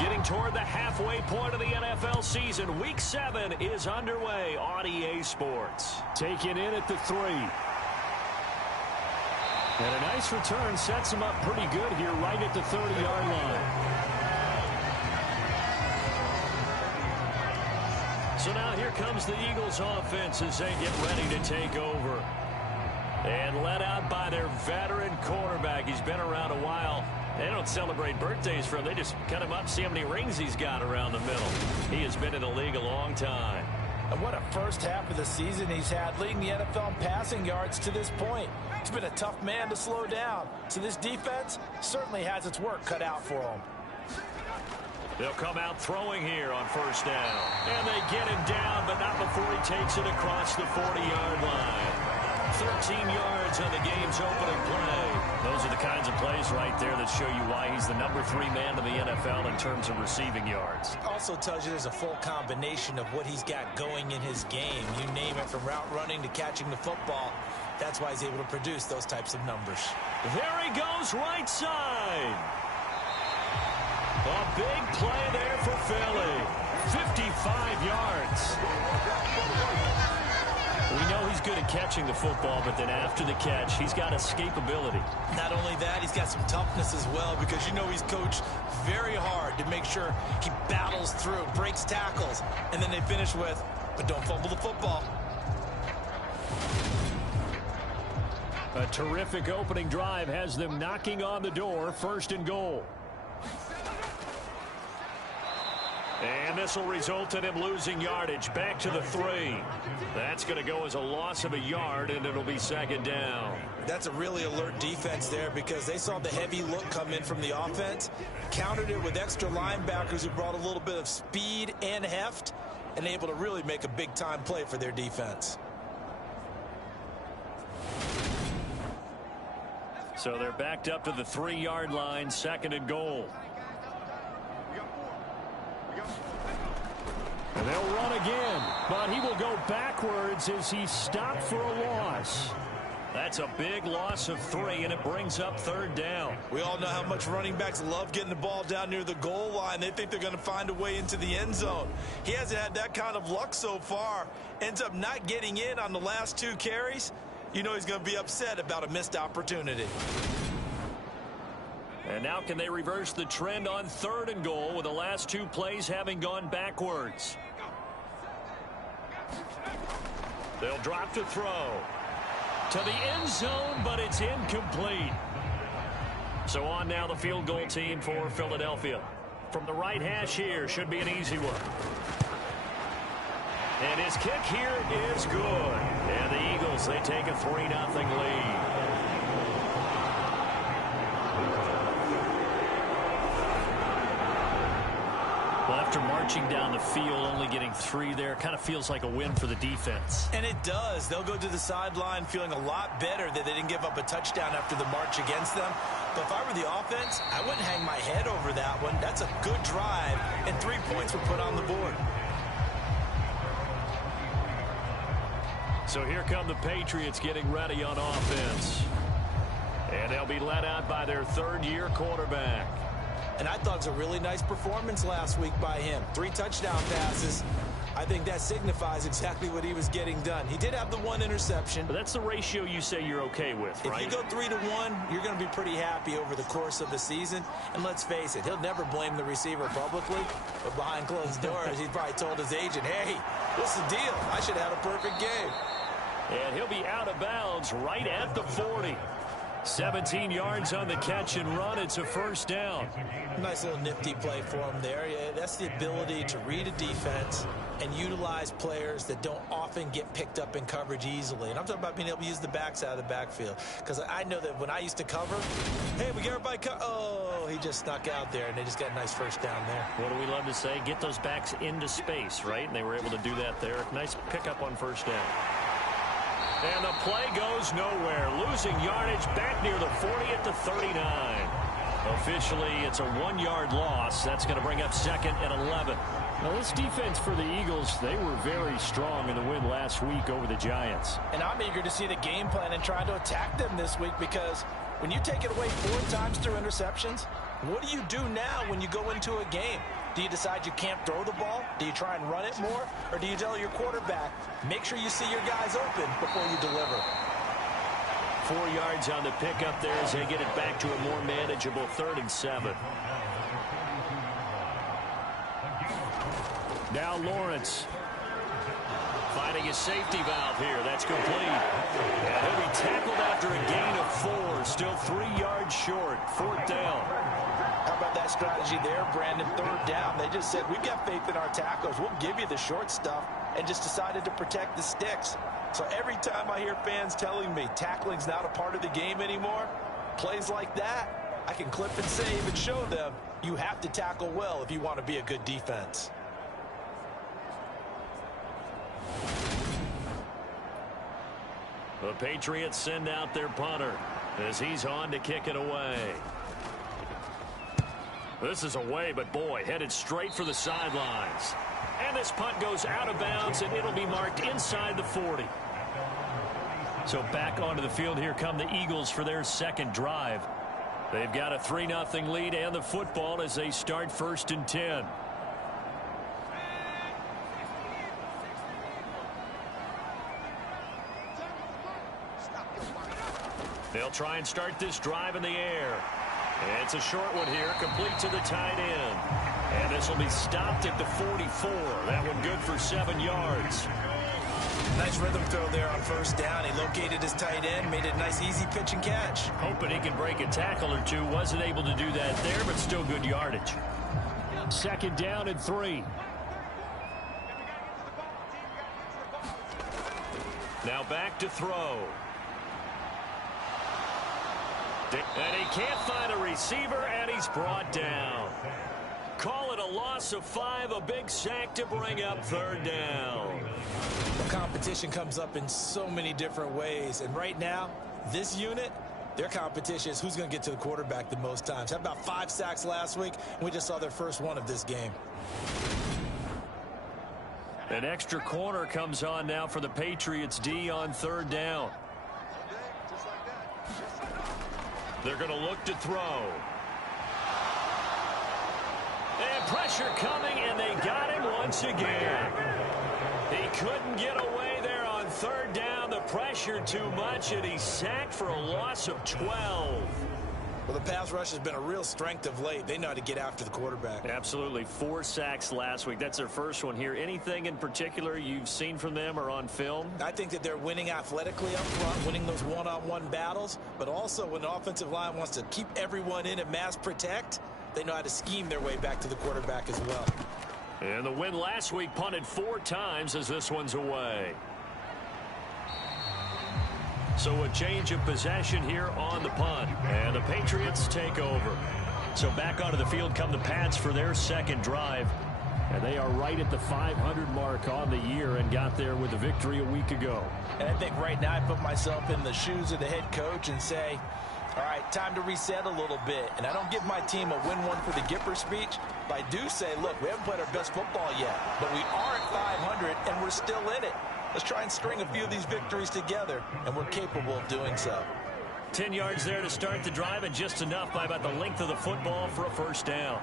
Getting toward the halfway point of the NFL season. Week 7 is underway on EA Sports. Taken in at the 3. And a nice return sets him up pretty good here right at the 30-yard line. So now here comes the Eagles offense as they get ready to take over. And led out by their veteran quarterback. He's been around a while. They don't celebrate birthdays for him. They just cut him up, see how many rings he's got around the middle. He has been in the league a long time. And what a first half of the season he's had, leading the NFL in passing yards to this point. He's been a tough man to slow down. So this defense certainly has its work cut out for him. They'll come out throwing here on first down. And they get him down, but not before he takes it across the 40-yard line. 13 yards on the game's opening play. Those are the kinds of plays right there that show you why he's the number 3 man in the NFL in terms of receiving yards. Also tells you there's a full combination of what he's got going in his game. You name it, from route running to catching the football. That's why he's able to produce those types of numbers. There he goes, right side. A big play there for Philly. 55 yards. We know he's good at catching the football, but then after the catch, he's got escapability. Not only that, he's got some toughness as well, because you know he's coached very hard to make sure he battles through, breaks tackles, and then they finish with, but don't fumble the football. A terrific opening drive has them knocking on the door, 1st and goal. And this will result in him losing yardage back to the 3. That's going to go as a loss of a yard, and it'll be 2nd down. That's a really alert defense there, because they saw the heavy look come in from the offense, countered it with extra linebackers who brought a little bit of speed and heft, and able to really make a big-time play for their defense. So they're backed up to the 3-yard line, 2nd and goal. And they'll run again, but he will go backwards as he's stopped for a loss. That's a big loss of 3, and it brings up 3rd down. We all know how much running backs love getting the ball down near the goal line. They think they're going to find a way into the end zone. He hasn't had that kind of luck so far. Ends up not getting in on the last 2 carries. You know he's going to be upset about a missed opportunity. And now can they reverse the trend on 3rd and goal with the last 2 plays having gone backwards? They'll drop to throw. To the end zone, but it's incomplete. So on now the field goal team for Philadelphia. From the right hash here, should be an easy one. And his kick here is good. And the Eagles, they take a 3-0 lead. Well, after marching down the field, only getting 3 there, kind of feels like a win for the defense. And it does. They'll go to the sideline feeling a lot better that they didn't give up a touchdown after the march against them. But if I were the offense, I wouldn't hang my head over that one. That's a good drive, and 3 points were put on the board. So here come the Patriots getting ready on offense. And they'll be led out by their 3rd-year quarterback. And I thought it was a really nice performance last week by him. 3 touchdown passes. I think that signifies exactly what he was getting done. He did have the 1 interception. But that's the ratio you say you're okay with, right? If you go 3-to-1, you're going to be pretty happy over the course of the season. And let's face it, he'll never blame the receiver publicly. But behind closed doors, he's probably told his agent, hey, what's the deal? I should have had a perfect game. And he'll be out of bounds right at the 40. 17 yards on the catch and run. It's a 1st down. Nice little nifty play for him there. Yeah, that's the ability to read a defense and utilize players that don't often get picked up in coverage easily. And I'm talking about being able to use the backs out of the backfield. Because I know that when I used to cover, hey, we get everybody oh, he just snuck out there, and they just got a nice 1st down there. What do we love to say? Get those backs into space, right? And they were able to do that there. Nice pickup on 1st down. And the play goes nowhere. Losing yardage back near the 40 at the 39. Officially, it's a 1-yard loss. That's going to bring up 2nd and 11. Now, this defense for the Eagles, they were very strong in the win last week over the Giants. And I'm eager to see the game plan and try to attack them this week, because when you take it away 4 times through interceptions, What do you do now when you go into a game? Do you decide you can't throw the ball? Do you try and run it more? Or do you tell your quarterback, make sure you see your guys open before you deliver? 4 yards on the pickup there as they get it back to a more manageable 3rd and 7. Now Lawrence finding a safety valve here. That's complete. And he'll be tackled after a gain of 4. Still 3 yards short. 4th down. How about that strategy there, Brandon? 3rd down. They just said, we've got faith in our tackles. We'll give you the short stuff, and just decided to protect the sticks. So every time I hear fans telling me tackling's not a part of the game anymore, plays like that, I can clip and save and show them you have to tackle well if you want to be a good defense. The Patriots send out their punter as he's on to kick it away. This is away, but boy, headed straight for the sidelines. And this punt goes out of bounds, and it'll be marked inside the 40. So back onto the field, here come the Eagles for their 2nd drive. They've got a 3-0 lead and the football as they start 1st and 10. They'll try and start this drive in the air. It's a short one here, complete to the tight end. And this will be stopped at the 44. That one good for 7 yards. Nice rhythm throw there on 1st down. He located his tight end, made it a nice easy pitch and catch. Hoping he can break a tackle or two. Wasn't able to do that there, but still good yardage. 2nd down and 3. Now back to throw. And he can't find a receiver, and he's brought down. Call it a loss of 5, a big sack to bring up 3rd down. Well, competition comes up in so many different ways, and right now, this unit, their competition is who's going to get to the quarterback the most times. How about 5 sacks last week? We just saw their first one of this game. An extra corner comes on now for the Patriots D on 3rd down. They're going to look to throw. And pressure coming, and they got him once again. He couldn't get away there on 3rd down. The pressure too much, and he's sacked for a loss of 12. Well, the pass rush has been a real strength of late. They know how to get after the quarterback. Absolutely. 4 sacks last week. That's their first one here. Anything in particular you've seen from them or on film? I think that they're winning athletically up front, winning those one-on-one battles, but also when the offensive line wants to keep everyone in and mass protect, they know how to scheme their way back to the quarterback as well. And the win last week punted 4 times as this one's away. So a change of possession here on the punt. And the Patriots take over. So back onto the field come the Pats for their 2nd drive. And they are right at the 500 mark on the year and got there with a victory a week ago. And I think right now I put myself in the shoes of the head coach and say, all right, time to reset a little bit. And I don't give my team a win one for the Gipper speech, but I do say, look, we haven't played our best football yet, but we are at 500 and we're still in it. Let's try and string a few of these victories together, and we're capable of doing so. 10 yards there to start the drive, and just enough by about the length of the football for a 1st down.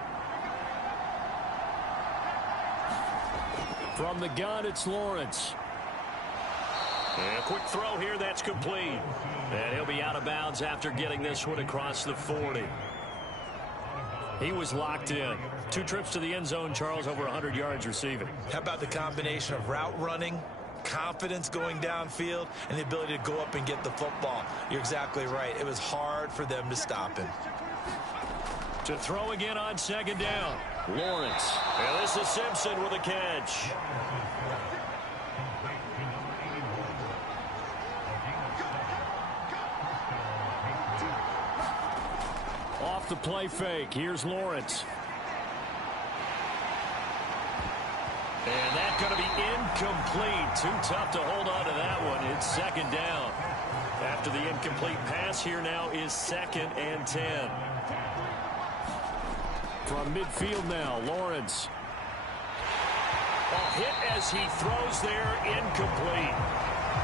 From the gun, it's Lawrence. And a quick throw here, that's complete. And he'll be out of bounds after getting this one across the 40. He was locked in. 2 trips to the end zone, Charles, over 100 yards receiving. How about the combination of route running, confidence going downfield, and the ability to go up and get the football? You're exactly right. It was hard for them to stop him. To throw again on 2nd down. Lawrence. And this is Simpson with a catch. Off the play fake. Here's Lawrence. And that's going to be incomplete. Too tough to hold on to that one. It's 2nd down. After the incomplete pass, here now is 2nd and 10. From midfield now, Lawrence. A hit as he throws there, incomplete.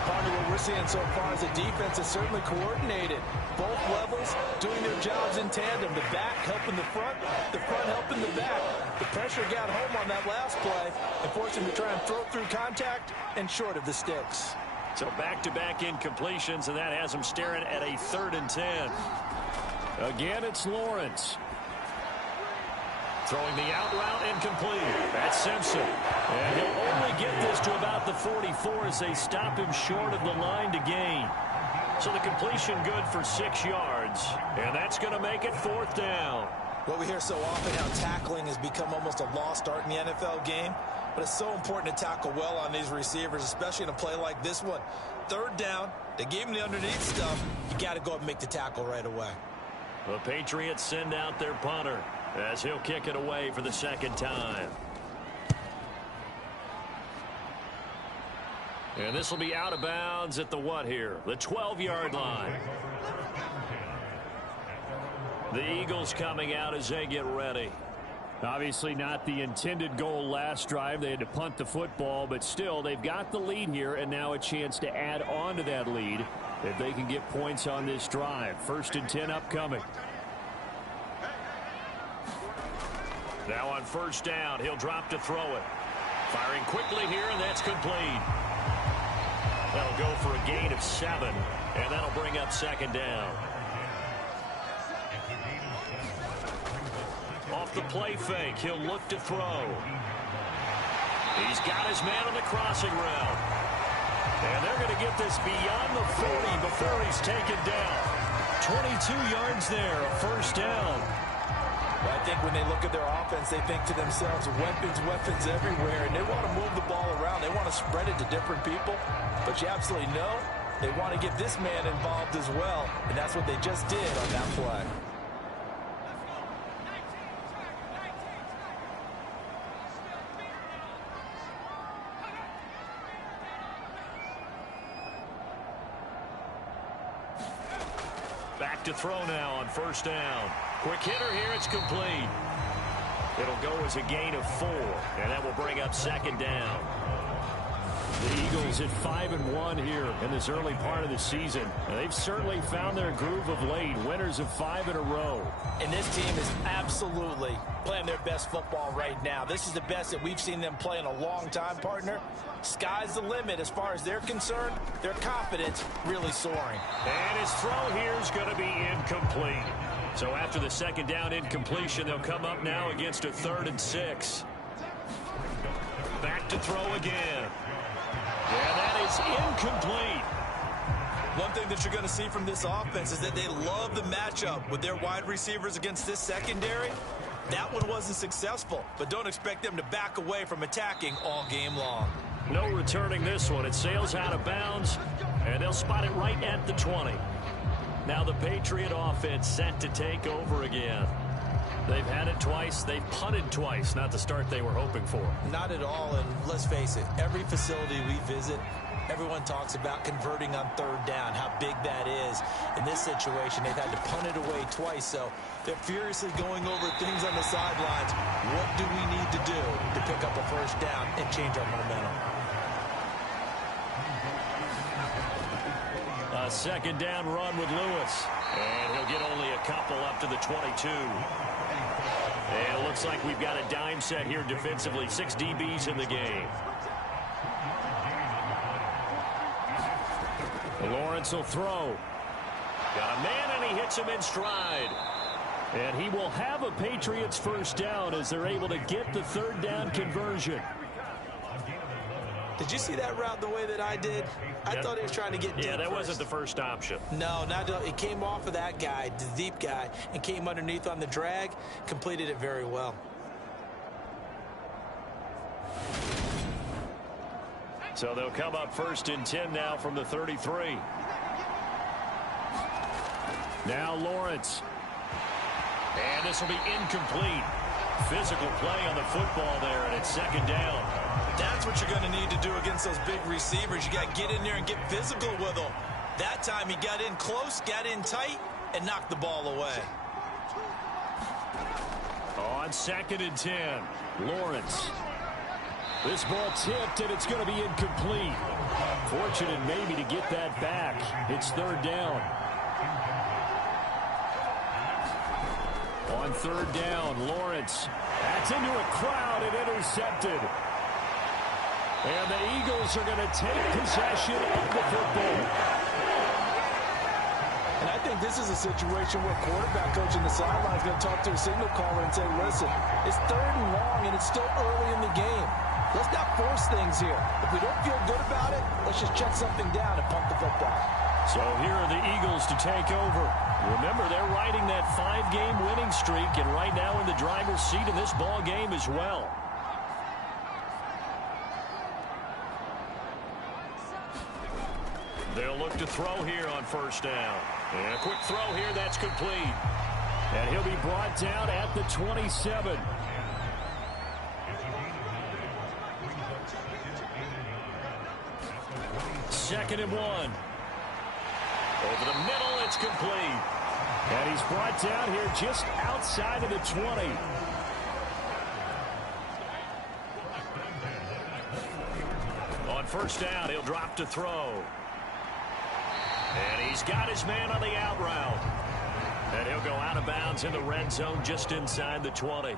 Part of what we're seeing so far is the defense is certainly coordinated. Both levels doing their jobs in tandem. The back helping the front helping the back. The pressure got home on that last play and forced him to try and throw through contact and short of the sticks. So back-to-back incompletions, and that has him staring at a 3rd and 10. Again, it's Lawrence. Throwing the out route incomplete. That's Simpson. And he'll only get this to about the 44 as they stop him short of the line to gain. So the completion good for 6 yards. And that's going to make it 4th down. Well, we hear so often how tackling has become almost a lost art in the NFL game. But it's so important to tackle well on these receivers, especially in a play like this one. 3rd down, they gave him the underneath stuff. You got to go up and make the tackle right away. The Patriots send out their punter as he'll kick it away for the 2nd time. And this will be out of bounds at the what here? The 12-yard line. The Eagles coming out as they get ready. Obviously not the intended goal last drive. They had to punt the football, but still they've got the lead here and now a chance to add on to that lead if they can get points on this drive. 1st and 10 upcoming. Now on 1st down, he'll drop to throw it. Firing quickly here, and that's complete. That'll go for a gain of 7, and that'll bring up 2nd down. Off the play fake, he'll look to throw. He's got his man on the crossing route. And they're going to get this beyond the 40 before he's taken down. 22 yards there, a 1st down. Well, I think when they look at their offense, they think to themselves, weapons everywhere, and they want to move the ball around. They want to spread it to different people. But you absolutely know they want to get this man involved as well, and that's what they just did on that play. Back to throw now on 1st down. Quick hitter here, it's complete. It'll go as a gain of 4, and that will bring up 2nd down. The Eagles at 5-1 here in this early part of the season. And they've certainly found their groove of late. Winners of 5 in a row. And this team is absolutely playing their best football right now. This is the best that we've seen them play in a long time, partner. Sky's the limit as far as they're concerned. Their confidence really soaring. And his throw here is going to be incomplete. So after the 2nd down incompletion, they'll come up now against a 3rd and 6. Back to throw again. And that is incomplete. One thing that you're going to see from this offense is that they love the matchup with their wide receivers against this secondary. That one wasn't successful, but don't expect them to back away from attacking all game long. No returning this one. It sails out of bounds, and they'll spot it right at the 20. Now the Patriot offense set to take over again. They've had it twice. They've punted twice. Not the start they were hoping for. Not at all, and let's face it, every facility we visit, everyone talks about converting on 3rd down, how big that is. In this situation, they've had to punt it away twice, so they're furiously going over things on the sidelines. What do we need to do to pick up a 1st down and change our momentum? A 2nd down run with Lewis. And he'll get only a couple up to the 22. And it looks like we've got a dime set here defensively. 6 DBs in the game. Lawrence will throw. Got a man, and he hits him in stride. And he will have a Patriots 1st down as they're able to get the 3rd down conversion. Did you see that route the way that I did? I thought he was trying to get deep. Yeah, that first. wasn't the first option. No, it came off of that guy, the deep guy, and came underneath on the drag. Completed it very well. So they'll come up 1st and 10 now from the 33. Now Lawrence. And this will be incomplete. Physical play on the football there, and it's 2nd down. That's what you're going to need to do against those big receivers. You got to get in there and get physical with them. That time he got in close, got in tight, and knocked the ball away. On 2nd and 10, Lawrence. This ball tipped, and it's going to be incomplete. Fortunate maybe to get that back. It's third down. On third down, Lawrence. That's into a crowd and intercepted. And the Eagles are going to take possession of the football. And I think this is a situation where quarterback coach in the sideline is going to talk to a signal caller and say, listen, it's third and long, and it's still early in the game. Let's not force things here. If we don't feel good about it, let's just check something down and pump the football. So here are the Eagles to take over. Remember, they're riding that 5-game winning streak, and right now in the driver's seat in this ball game as well. They'll look to throw here on first down. And a quick throw here, that's complete. And he'll be brought down at the 27. Second and 1. Over the middle, it's complete. And he's brought down here just outside of the 20. On first down, he'll drop to throw. And he's got his man on the out route. And he'll go out of bounds in the red zone just inside the 20.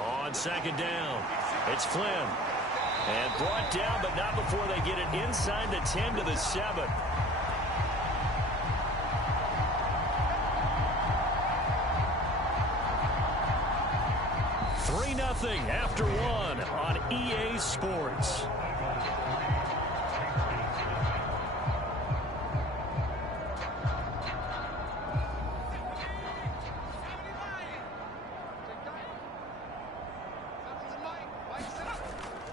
On second down, it's Flynn. And brought down, but not before they get it inside the 10 to the 7. Nothing after one on EA Sports.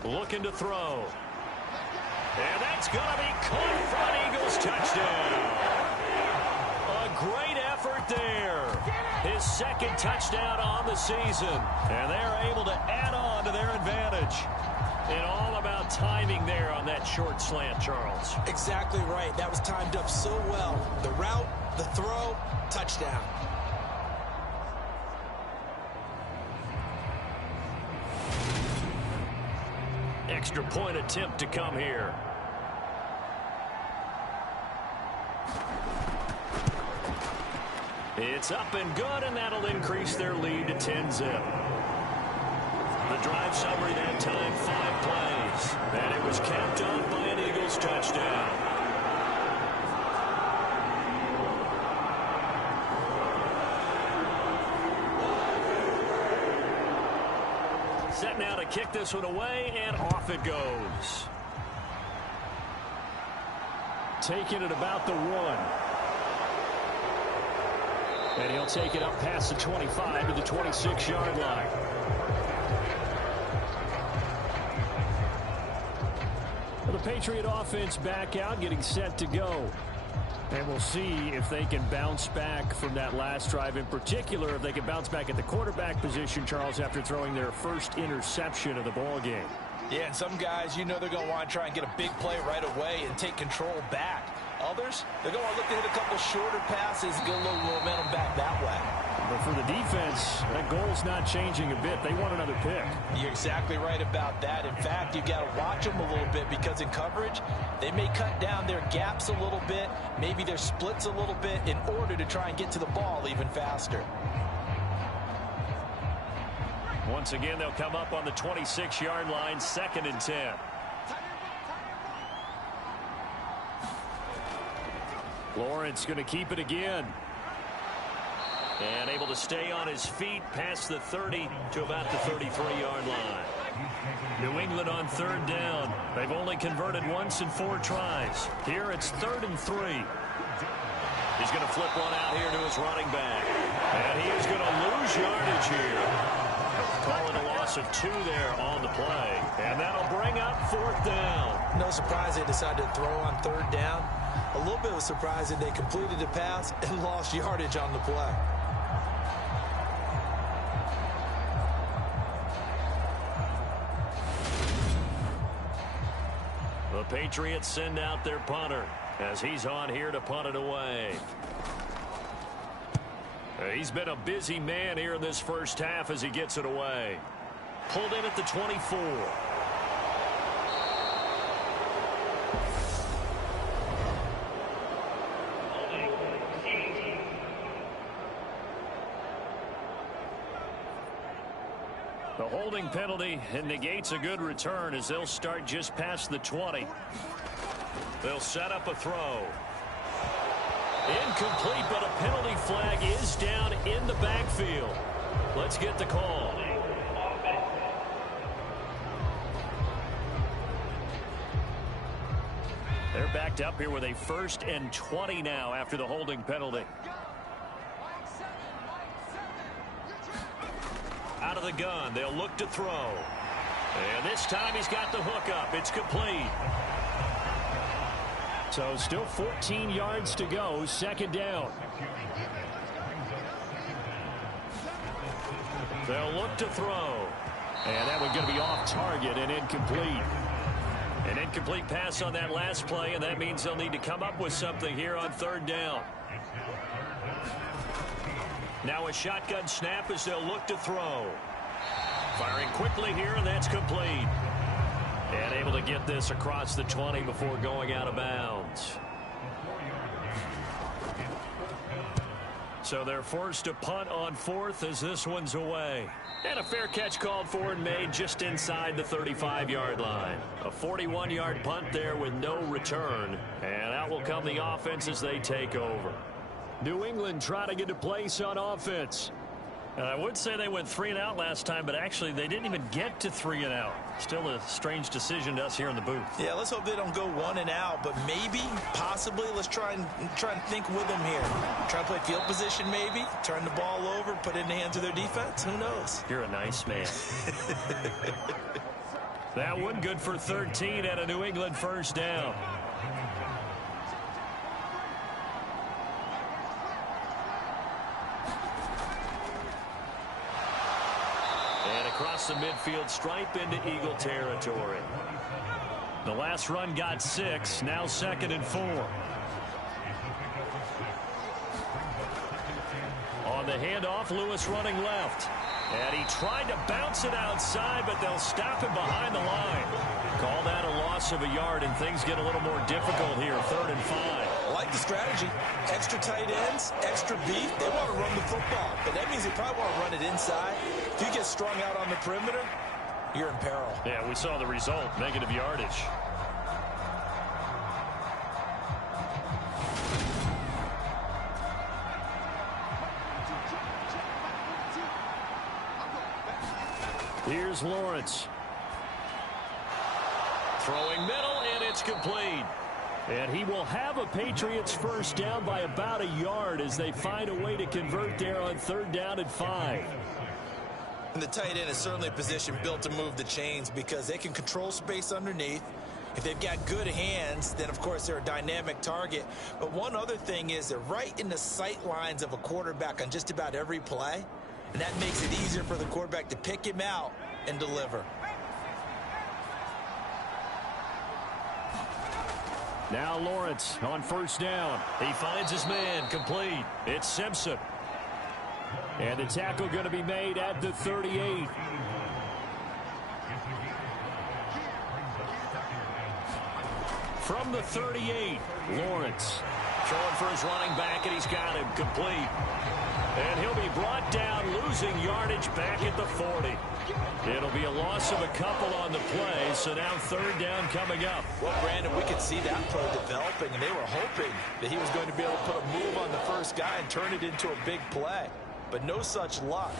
Looking to throw. And that's going to be caught for an Eagles touchdown. A great effort there. His second touchdown on the season. And they're able to add on to their advantage. And all about timing there on that short slant, Charles. Exactly right. That was timed up so well. The route, the throw, touchdown. Extra point attempt to come here. It's up and good, and that'll increase their lead to 10-zip. The drive summary that time, 5 plays. And it was capped off by an Eagles touchdown. Set now to kick this one away, and off it goes. Taking it about the 1. And he'll take it up past the 25 to the 26-yard line. Well, the Patriot offense back out, getting set to go. And we'll see if they can bounce back from that last drive. In particular, if they can bounce back at the quarterback position, Charles, after throwing their first interception of the ball game. Yeah, and some guys, you know they're going to want to try and get a big play right away and take control back. Others, they're going to look to hit a couple shorter passes and get a little momentum back that way. But for the defense, that goal's not changing a bit. They want another pick. You're exactly right about that. In fact, you've got to watch them a little bit because in coverage, they may cut down their gaps a little bit, maybe their splits a little bit in order to try and get to the ball even faster. Once again, they'll come up on the 26-yard line, 2nd and 10. Lawrence going to keep it again. And able to stay on his feet past the 30 to about the 33-yard line. New England on 3rd down. They've only converted once in 4 tries. Here it's 3rd and 3. He's going to flip one out here to his running back. And he is going to lose yardage here. Calling a loss of 2 there on the play. And that'll bring up 4th down. No surprise they decided to throw on 3rd down. A little bit of a surprise that they completed the pass and lost yardage on the play. The Patriots send out their punter as he's on here to punt it away. He's been a busy man here in this first half as he gets it away. Pulled in at the 24. The holding penalty and negates a good return as they'll start just past the 20. They'll set up a throw. Incomplete, but a penalty flag is down in the backfield. Let's get the call. They're backed up here with a 1st and 20 now after the holding penalty. Out of the gun, they'll look to throw. And this time he's got the hook up. It's complete. So still 14 yards to go, 2nd down. They'll look to throw. And that one's going to be off target and incomplete. An incomplete pass on that last play, and that means they'll need to come up with something here on 3rd down. Now a shotgun snap as they'll look to throw. Firing quickly here, and that's complete. And able to get this across the 20 before going out of bounds. So they're forced to punt on 4th as this one's away. And a fair catch called for and made just inside the 35-yard line. A 41-yard punt there with no return. And out will come the offense as they take over. New England trying to get a place on offense. And I would say they went 3 and out last time, but actually they didn't even get to 3 and out. Still a strange decision to us here in the booth. Yeah, let's hope they don't go 1 and out, but maybe, possibly, let's try and think with them here. Try to play field position maybe, turn the ball over, put it in the hands of their defense. Who knows? You're a nice man. That one good for 13 and a New England 1st down. Across the midfield stripe into Eagle territory. The last run got 6. Now 2nd and 4. On the handoff, Lewis running left. And he tried to bounce it outside, but they'll stop him behind the line. Call that a loss of a yard, and things get a little more difficult here. 3rd and 5. I like the strategy. Extra tight ends, extra beef. They want to run the football, but that means they probably want to run it inside. If you get strung out on the perimeter, you're in peril. Yeah, we saw the result. Negative yardage. Here's Lawrence. Throwing middle, and it's complete. And he will have a Patriots 1st down by about a yard as they find a way to convert there on 3rd down and 5. And the tight end is certainly a position built to move the chains because they can control space underneath. If they've got good hands, then of course they're a dynamic target. But one other thing is they're right in the sight lines of a quarterback on just about every play. And that makes it easier for the quarterback to pick him out and deliver. Now Lawrence on 1st down. He finds his man, complete. It's Simpson. And the tackle going to be made at the 38. From the 38, Lawrence throwing for his running back, and he's got him complete. And he'll be brought down, losing yardage back at the 40. It'll be a loss of a couple on the play, so now 3rd down coming up. Well, Brandon, we could see that play developing, and they were hoping that he was going to be able to put a move on the first guy and turn it into a big play. But no such luck.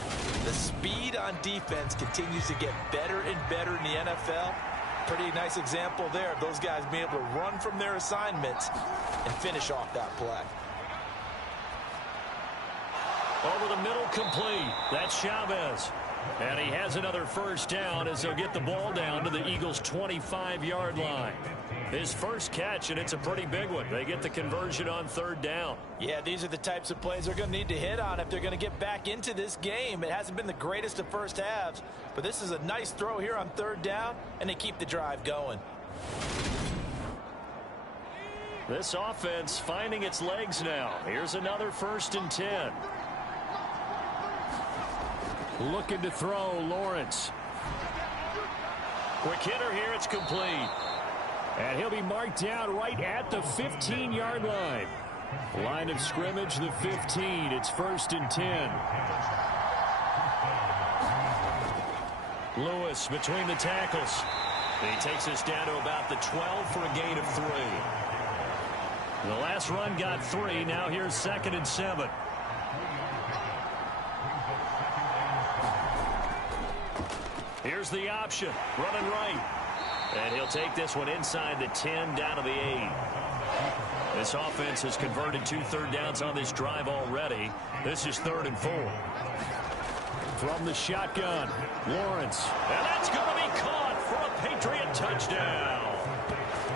The speed on defense continues to get better and better in the NFL. Pretty nice example there of those guys being able to run from their assignments and finish off that play. Over the middle, complete. That's Chavez. And he has another 1st down as they'll get the ball down to the Eagles' 25-yard line. His first catch, and it's a pretty big one. They get the conversion on 3rd down. Yeah, these are the types of plays they're going to need to hit on if they're going to get back into this game. It hasn't been the greatest of first halves, but this is a nice throw here on 3rd down, and they keep the drive going. This offense finding its legs now. Here's another 1st and 10. Looking to throw, Lawrence. Quick hitter here, it's complete. And he'll be marked down right at the 15-yard line. Line of scrimmage, the 15. It's 1st and 10. Lewis between the tackles. He takes us down to about the 12 for a gain of 3. The last run got 3. Now here's 2nd and 7. Here's the option. Running right. And he'll take this one inside the 10 down to the 8. This offense has converted 2 third downs on this drive already. This is 3rd and 4. From the shotgun, Lawrence. And that's going to be caught for a Patriot touchdown.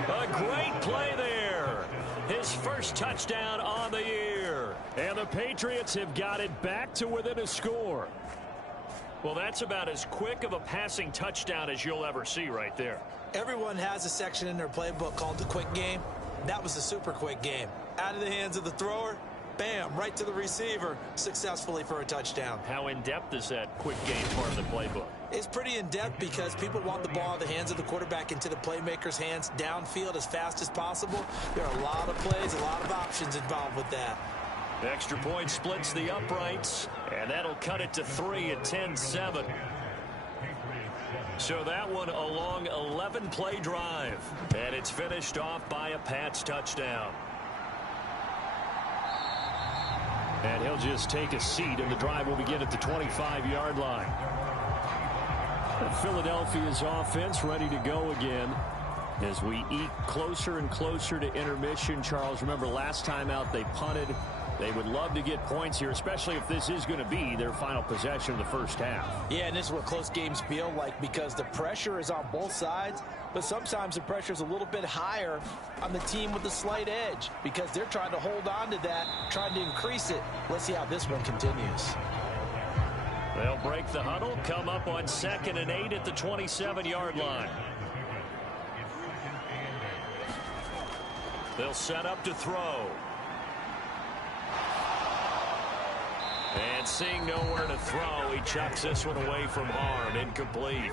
A great play there. His first touchdown on the year. And the Patriots have got it back to within a score. Well, that's about as quick of a passing touchdown as you'll ever see right there. Everyone has a section in their playbook called the quick game. That was a super quick game. Out of the hands of the thrower, bam, right to the receiver, successfully for a touchdown. How in-depth is that quick game part of the playbook? It's pretty in-depth because people want the ball in the hands of the quarterback into the playmaker's hands downfield as fast as possible. There are a lot of plays, a lot of options involved with that. The extra point splits the uprights, and that'll cut it to 3 at 10-7. So that one a long 11-play drive, and it's finished off by a Pats touchdown. And he'll just take a seat, and the drive will begin at the 25-yard line. Philadelphia's offense ready to go again as we eke closer and closer to intermission. Charles, remember last time out they punted. They would love to get points here, especially if this is going to be their final possession of the first half. Yeah, and this is what close games feel like because the pressure is on both sides, but sometimes the pressure is a little bit higher on the team with the slight edge because they're trying to hold on to that, trying to increase it. Let's see how this one continues. They'll break the huddle, come up on 2nd and 8 at the 27-yard line. They'll set up to throw. And seeing nowhere to throw, he chucks this one away from harm. Incomplete.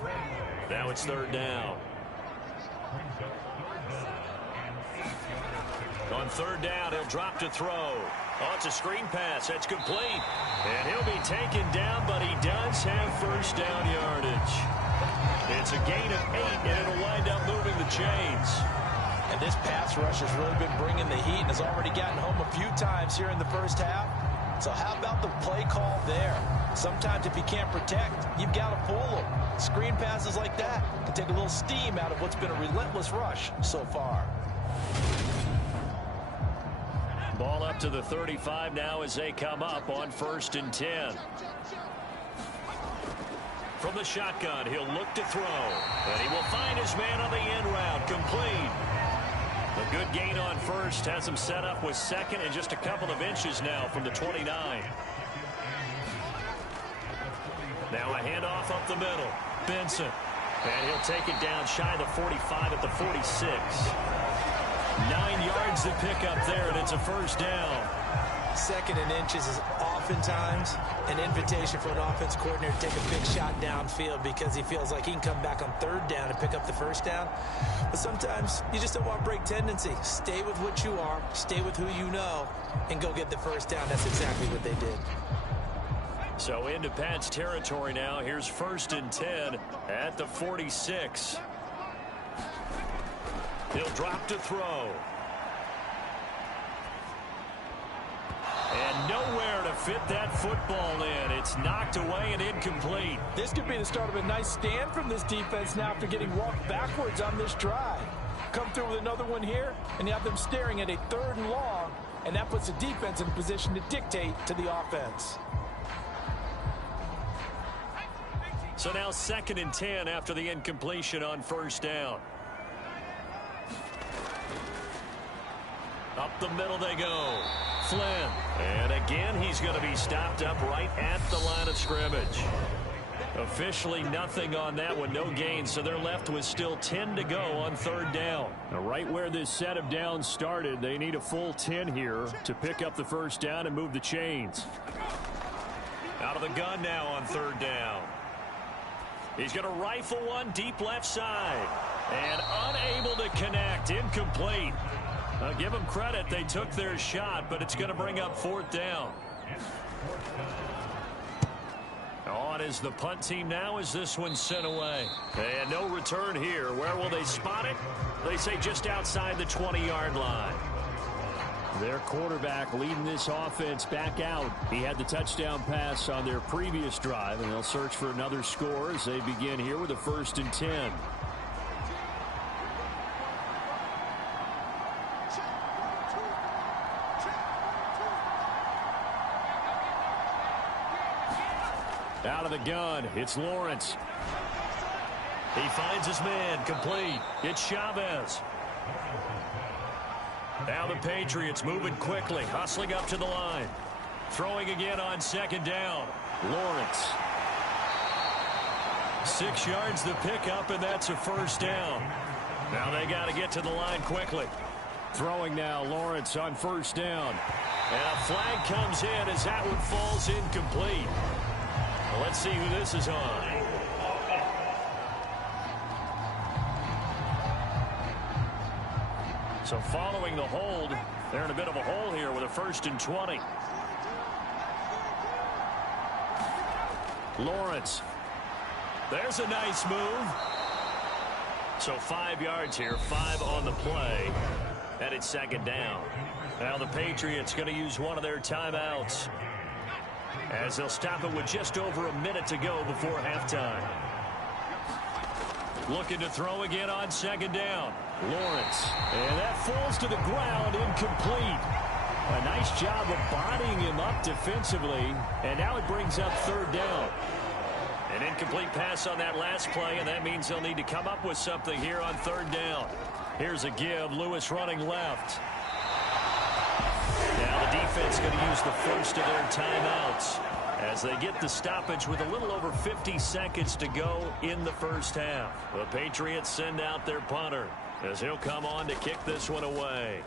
Now it's 3rd down. On 3rd down, he'll drop to throw. Oh, it's a screen pass. That's complete. And he'll be taken down, but he does have first down yardage. It's a gain of 8, and it'll wind up moving the chains. And this pass rush has really been bringing the heat and has already gotten home a few times here in the first half. So how about the play call there? Sometimes if you can't protect, you've got to pull them. Screen passes like that can take a little steam out of what's been a relentless rush so far. Ball up to the 35 now as they come up on 1st and 10. From the shotgun, he'll look to throw. And he will find his man on the end route. Complete. A good gain on 1st. Has him set up with 2nd and just a couple of inches now from the 29. Now a handoff up the middle. Benson. And he'll take it down shy of the 45 at the 46. 9 yards to pick up there, and it's a first down. 2nd and inches is oftentimes an invitation for an offense coordinator to take a big shot downfield because he feels like he can come back on 3rd down and pick up the first down. But sometimes you just don't want to break tendency. Stay with what you are, stay with who you know, and go get the first down. That's exactly what they did. So into Pats territory now. Here's 1st and 10 at the 46. He'll drop to throw. And nowhere to fit that football in. It's knocked away and incomplete. This could be the start of a nice stand from this defense now after getting walked backwards on this drive. Come through with another one here, and you have them staring at a 3rd and long, and that puts the defense in a position to dictate to the offense. So now 2nd and 10 after the incompletion on 1st down. Up the middle they go. Flynn. And again, he's going to be stopped up right at the line of scrimmage. Officially nothing on that one. No gain. So they're left with still 10 to go on 3rd down. Now, right where this set of downs started, they need a full 10 here to pick up the first down and move the chains. Out of the gun now on third down. He's going to rifle one deep left side. And unable to connect. Incomplete. Give them credit. They took their shot, but it's going to bring up fourth down. On is the punt team now as this one's sent away. And no return here. Where will they spot it? They say just outside the 20-yard line. Their quarterback leading this offense back out. He had the touchdown pass on their previous drive, and they'll search for another score as they begin here with a 1st and 10. Out of the gun, it's Lawrence. He finds his man, complete. It's Chavez. Now the Patriots moving quickly, hustling up to the line. Throwing again on 2nd down. Lawrence. 6 yards the pickup, and that's a 1st down. Now they got to get to the line quickly. Throwing now, Lawrence on 1st down. And a flag comes in as that one falls incomplete. Well, let's see who this is on. So following the hold, they're in a bit of a hole here with a 1st and 20. Lawrence. There's a nice move. So 5 yards here, 5 on the play. And it's 2nd down. Now the Patriots going to use one of their timeouts, as they'll stop it with just over a minute to go before halftime. Looking to throw again on 2nd down. Lawrence. And that falls to the ground, incomplete. A nice job of bodying him up defensively. And now it brings up 3rd down. An incomplete pass on that last play, and that means they'll need to come up with something here on 3rd down. Here's a give. Lewis running left. Now the defense going to use the first of their timeouts as they get the stoppage with a little over 50 seconds to go in the 1st half. The Patriots send out their punter as he'll come on to kick this one away.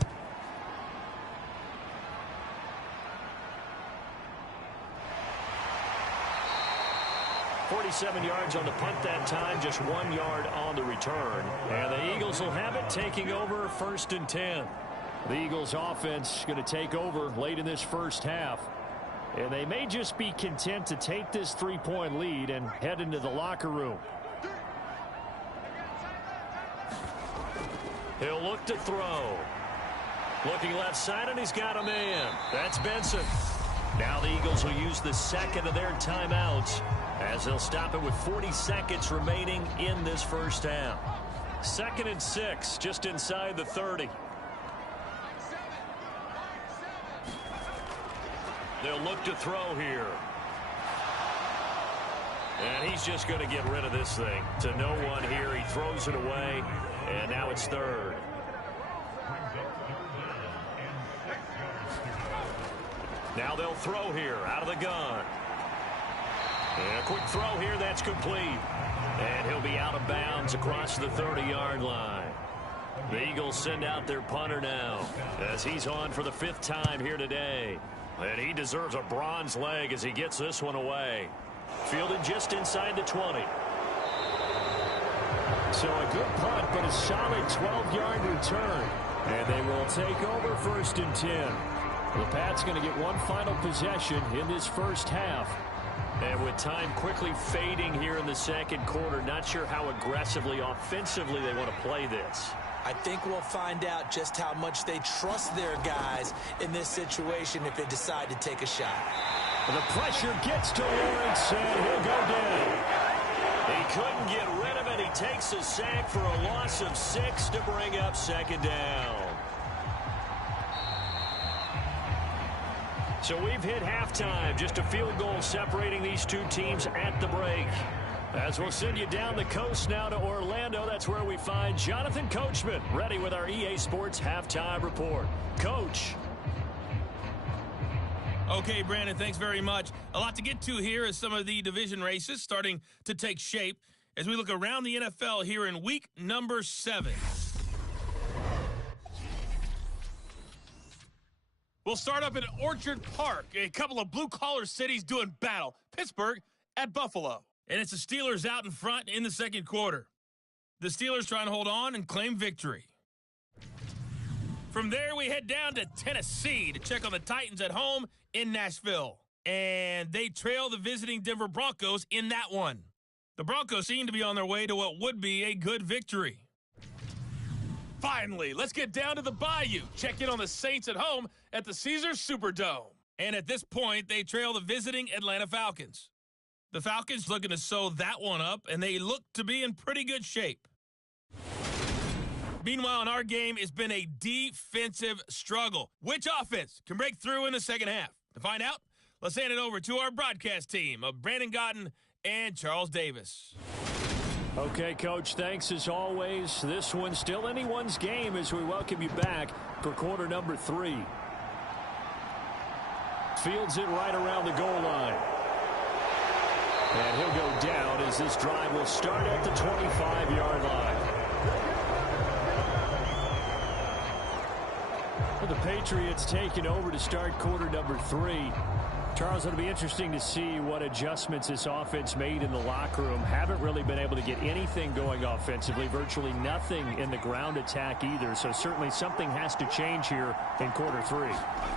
"47 yards on the punt that time, just 1 yard on the return. And the Eagles will have it, taking over 1st and 10. The Eagles offense going to take over late in this 1st half. And they may just be content to take this 3-point lead and head into the locker room. He'll look to throw. Looking left side, and he's got a man. That's Benson. Now the Eagles will use the 2nd of their timeouts as they'll stop it with 40 seconds remaining in this 1st half. 2nd and 6, just inside the 30. They'll look to throw here. And he's just going to get rid of this thing. To no one here. He throws it away. And now it's 3rd. Now they'll throw here out of the gun. And a quick throw here. That's complete. And he'll be out of bounds across the 30-yard line. The Eagles send out their punter now as he's on for the 5th time here today. And he deserves a bronze leg as he gets this one away. Fielded just inside the 20. So a good punt, but a solid 12-yard return. And they will take over 1st and 10. The Pats going to get one final possession in this 1st half. And with time quickly fading here in the 2nd quarter, not sure how aggressively, offensively they want to play this. I think we'll find out just how much they trust their guys in this situation if they decide to take a shot. The pressure gets to Lawrence, and he'll go down. He couldn't get rid of it. He takes a sack for a loss of 6 to bring up 2nd down. So we've hit halftime. Just a field goal separating these two teams at the break. As we'll send you down the coast now to Orlando, that's where we find Jonathan Coachman ready with our EA Sports Halftime Report. Coach. Okay, Brandon, thanks very much. A lot to get to here as some of the division races starting to take shape as we look around the NFL here in week number 7. We'll start up in Orchard Park, a couple of blue-collar cities doing battle. Pittsburgh at Buffalo. And it's the Steelers out in front in the second quarter. The Steelers trying to hold on and claim victory. From there, we head down to Tennessee to check on the Titans at home in Nashville. And they trail the visiting Denver Broncos in that one. The Broncos seem to be on their way to what would be a good victory. Finally, let's get down to the Bayou. Check in on the Saints at home at the Caesars Superdome. And at this point, they trail the visiting Atlanta Falcons. The Falcons looking to sew that one up, and they look to be in pretty good shape. Meanwhile, in our game, it's been a defensive struggle. Which offense can break through in the second half? To find out, let's hand it over to our broadcast team of Brandon Gotten and Charles Davis. Okay, Coach, thanks as always. This one's still anyone's game as we welcome you back for quarter number 3. Fields it right around the goal line. And he'll go down as this drive will start at the 25-yard line. Well, the Patriots taking over to start quarter number 3. Charles, it'll be interesting to see what adjustments this offense made in the locker room. Haven't really been able to get anything going offensively, virtually nothing in the ground attack either. So certainly something has to change here in quarter 3.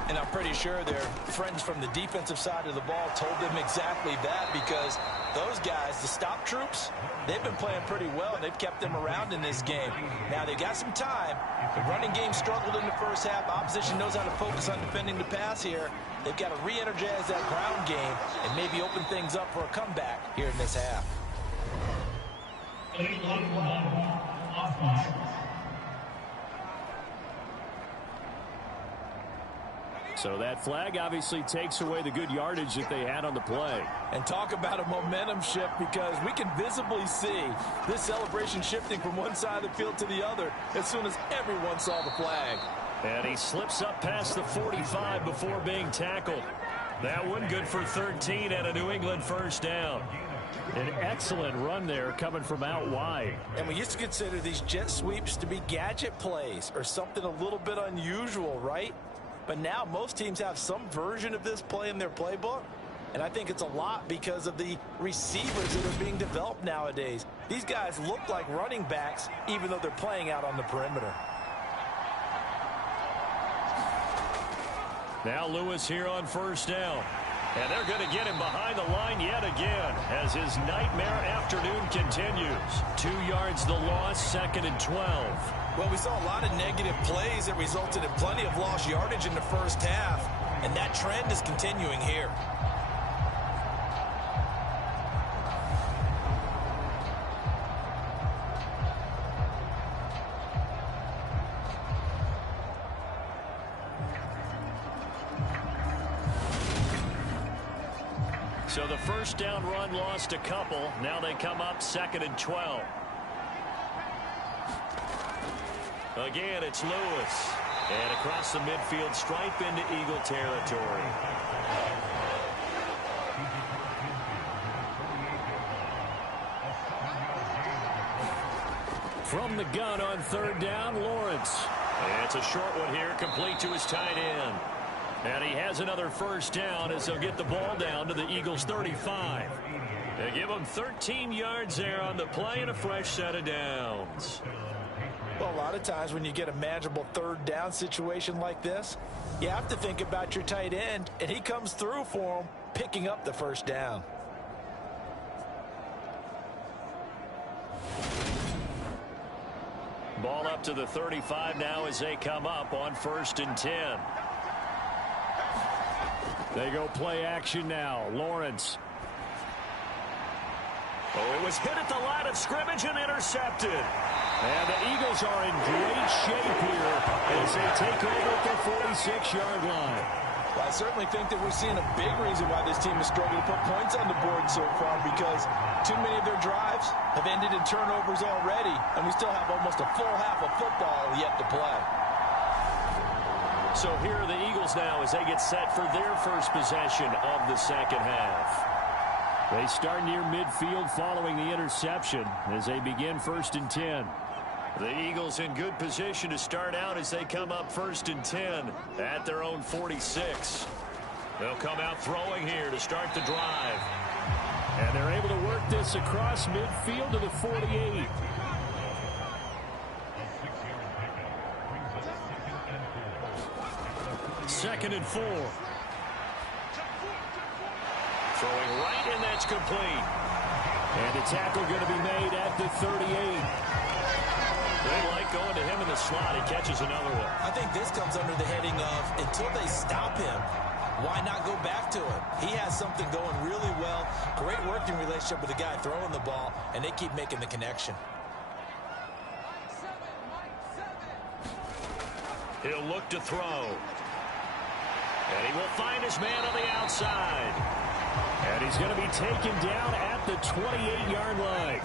And I'm pretty sure their friends from the defensive side of the ball told them exactly that, because those guys, the stop troops, they've been playing pretty well, and they've kept them around in this game. Now, they got some time. The running game struggled in the first half. Opposition knows how to focus on defending the pass here. They've got to re-energize that ground game and maybe open things up for a comeback here in this half. So that flag obviously takes away the good yardage that they had on the play. And talk about a momentum shift, because we can visibly see this celebration shifting from one side of the field to the other as soon as everyone saw the flag. And he slips up past the 45 before being tackled. That one good for 13 and a New England first down. An excellent run there coming from out wide. And we used to consider these jet sweeps to be gadget plays or something a little bit unusual, right? But now most teams have some version of this play in their playbook. And I think it's a lot because of the receivers that are being developed nowadays. These guys look like running backs even though they're playing out on the perimeter. Now Lewis here on first down. And they're going to get him behind the line yet again as his nightmare afternoon continues. 2 yards the loss, 2nd and 12. Well, we saw a lot of negative plays that resulted in plenty of lost yardage in the first half, and that trend is continuing here. So the first down run lost a couple. Now they come up 2nd and 12. Again, it's Lewis. And across the midfield stripe into Eagle territory. From the gun on 3rd down, Lawrence. And it's a short one here, complete to his tight end. And he has another first down as they'll get the ball down to the Eagles' 35. They give him 13 yards there on the play and a fresh set of downs. Well, a lot of times when you get a manageable 3rd down situation like this, you have to think about your tight end, and he comes through for him, picking up the first down. Ball up to the 35 now as they come up on 1st and 10. They go play action now. Lawrence. Oh, it was hit at the line of scrimmage and intercepted. And the Eagles are in great shape here as they take over at the 46-yard line. Well, I certainly think that we're seeing a big reason why this team is struggling to put points on the board so far, because too many of their drives have ended in turnovers already, and we still have almost a full half of football yet to play. So here are the Eagles now as they get set for their first possession of the second half. They start near midfield following the interception as they begin 1st and 10. The Eagles in good position to start out as they come up 1st and 10 at their own 46. They'll come out throwing here to start the drive. And they're able to work this across midfield to the 48. Second and 4. Throwing right, and that's complete. And the tackle going to be made at the 38. They like going to him in the slot. He catches another one. I think this comes under the heading of until they stop him, why not go back to him? He has something going really well. Great working relationship with the guy throwing the ball, and they keep making the connection. He'll look to throw. And he will find his man on the outside. And he's going to be taken down at the 28-yard line.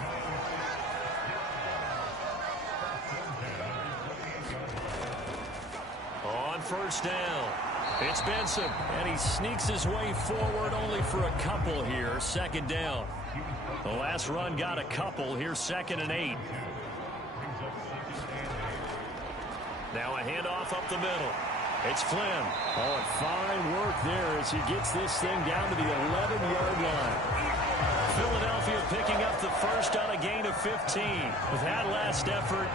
On first down, it's Benson. And he sneaks his way forward only for a couple here. Second down. The last run got a couple. Here's 2nd and 8. Now a handoff up the middle. It's Flynn. Oh, and fine work there as he gets this thing down to the 11-yard line. Philadelphia picking up the first on a gain of 15. With that last effort,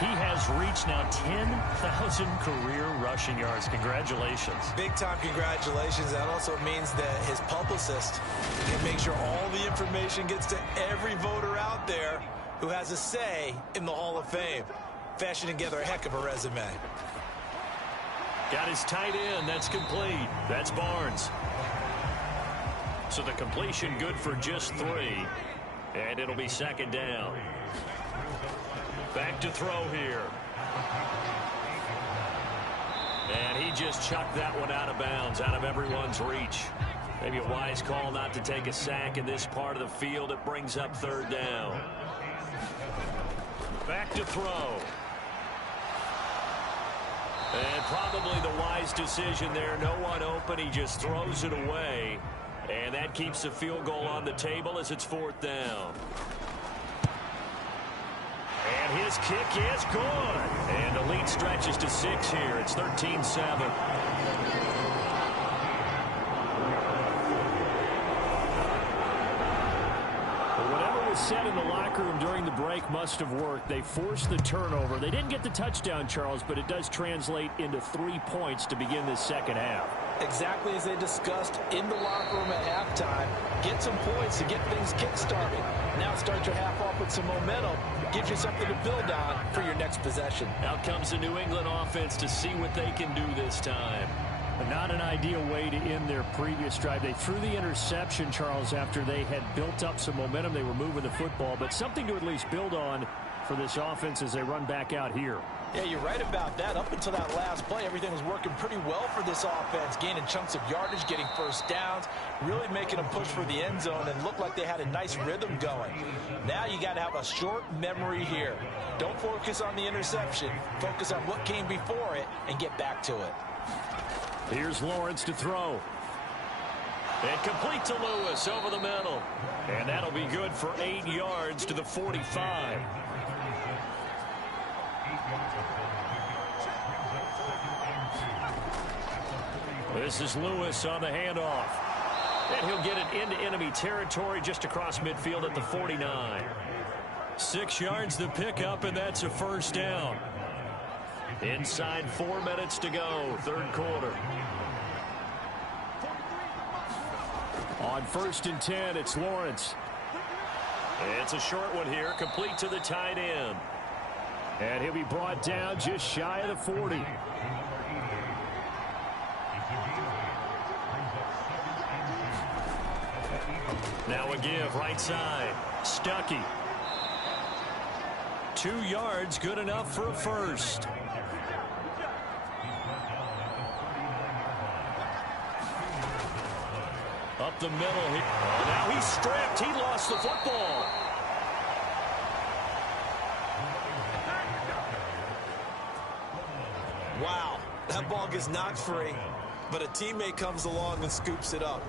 he has reached now 10,000 career rushing yards. Congratulations. Big-time congratulations. That also means that his publicist can make sure all the information gets to every voter out there who has a say in the Hall of Fame. Fashioning together a heck of a resume. Got his tight end. That's complete. That's Barnes. So the completion good for just 3. And it'll be 2nd down. Back to throw here. And he just chucked that one out of bounds, out of everyone's reach. Maybe a wise call not to take a sack in this part of the field. It brings up 3rd down. Back to throw. And probably the wise decision there. No one open. He just throws it away. And that keeps the field goal on the table as it's 4th down. And his kick is good. And the lead stretches to 6 here. It's 13-7. Said in the locker room during the break must have worked. They forced the turnover. They didn't get the touchdown, Charles, but it does translate into 3 points to begin this second half. Exactly as they discussed in the locker room at halftime. Get some points to get things kick-started. Now start your half off with some momentum. Gives you something to build on for your next possession. Out comes the New England offense to see what they can do this time. But not an ideal way to end their previous drive. They threw the interception, Charles, after they had built up some momentum. They were moving the football, but something to at least build on for this offense as they run back out here. Yeah, you're right about that. Up until that last play, everything was working pretty well for this offense, gaining chunks of yardage, getting first downs, really making a push for the end zone, and looked like they had a nice rhythm going. Now you got to have a short memory here. Don't focus on the interception. Focus on what came before it and get back to it. Here's Lawrence to throw. And complete to Lewis over the middle. And that'll be good for 8 yards to the 45. This is Lewis on the handoff. And he'll get it into enemy territory just across midfield at the 49. 6 yards to pick up, and that's a first down. Inside 4 minutes to go, 3rd quarter. On 1st and 10, it's Lawrence. It's a short one here, complete to the tight end. And he'll be brought down just shy of the 40. Now a give, right side. Stuckey. 2 yards, good enough for a first. Up the middle. Now he's stripped. He lost the football. Wow, that ball gets knocked free, but a teammate comes along and scoops it up.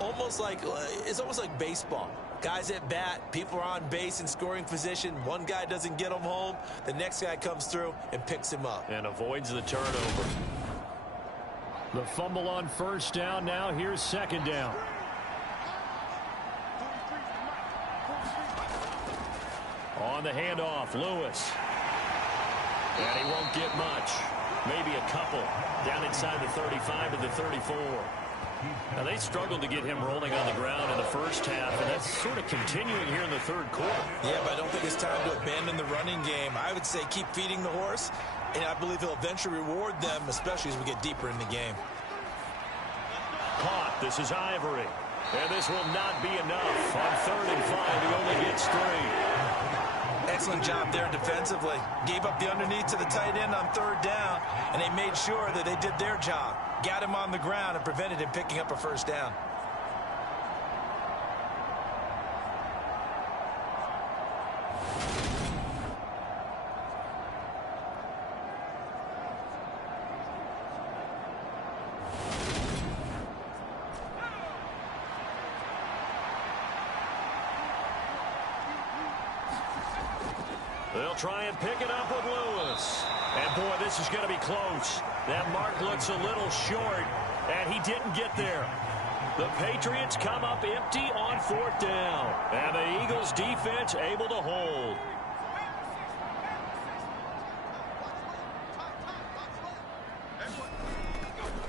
It's almost like baseball. Guys at bat, people are on base in scoring position. One guy doesn't get him home. The next guy comes through and picks him up. And avoids the turnover. The fumble on first down. Now here's second down. On the handoff, Lewis. And he won't get much. Maybe a couple. Down inside the 35 to the 34. Now, they struggled to get him rolling on the ground in the first half, and that's sort of continuing here in the third quarter. Yeah, but I don't think it's time to abandon the running game. I would say keep feeding the horse, and I believe he'll eventually reward them, especially as we get deeper in the game. Caught. This is Ivory. And this will not be enough. On 3rd and 5, he only gets 3. Excellent job there defensively. Gave up the underneath to the tight end on 3rd down, and they made sure that they did their job. Got him on the ground and prevented him picking up a first down. They'll try and pick it up with Lewis. And, boy, this is going to be close. That mark looks a little short, and he didn't get there. The Patriots come up empty on 4th down. And the Eagles' defense able to hold.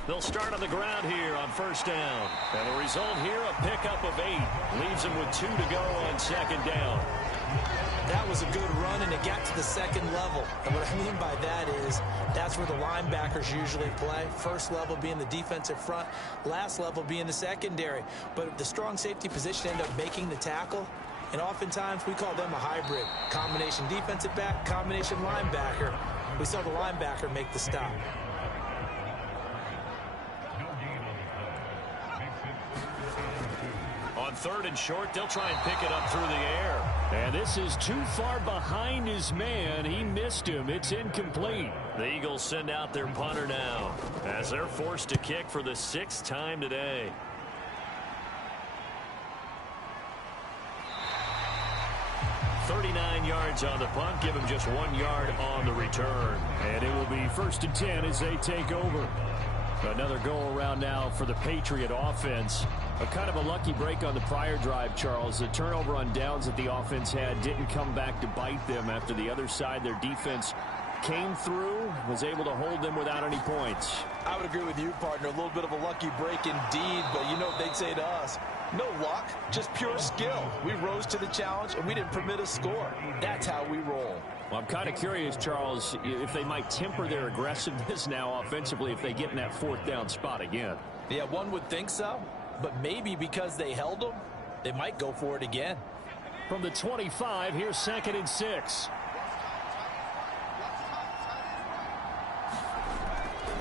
They'll start on the ground here on 1st down. And the result here, a pickup of 8. Leaves them with 2 to go on 2nd down. That was a good run, and it got to the 2nd level. And what I mean by that is that's where the linebackers usually play. First level being the defensive front, last level being the secondary. But the strong safety position ended up making the tackle, and oftentimes we call them a hybrid. Combination defensive back, combination linebacker. We saw the linebacker make the stop. On 3rd and short, they'll try and pick it up through the air. And this is too far behind his man. He missed him. It's incomplete. The Eagles send out their punter now as they're forced to kick for the 6th time today. "39 yards on the punt. Give him just 1 yard on the return. And it will be 1st and 10 as they take over. Another go-around now for the Patriot offense. A kind of a lucky break on the prior drive, Charles. The turnover on downs that the offense had didn't come back to bite them after the other side. Their defense came through, was able to hold them without any points. I would agree with you, partner. A little bit of a lucky break indeed, but you know what they'd say to us. No luck, just pure skill. We rose to the challenge, and we didn't permit a score. That's how we roll. Well, I'm kind of curious, Charles, if they might temper their aggressiveness now offensively if they get in that 4th down spot again. Yeah, one would think so, but maybe because they held them, they might go for it again. From the 25, here's 2nd and 6.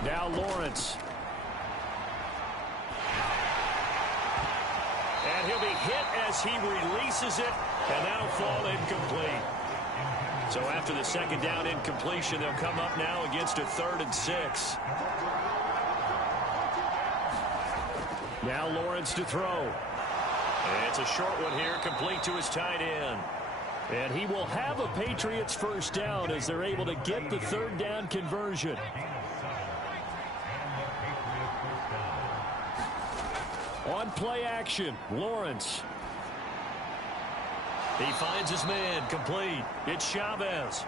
Now Lawrence. And he'll be hit as he releases it, and that'll fall incomplete. So after the 2nd down incompletion, they'll come up now against a 3rd and 6. Now Lawrence to throw. And it's a short one here, complete to his tight end. And he will have a Patriots 1st down as they're able to get the 3rd down conversion. On play action, Lawrence. He finds his man, complete. It's Chavez.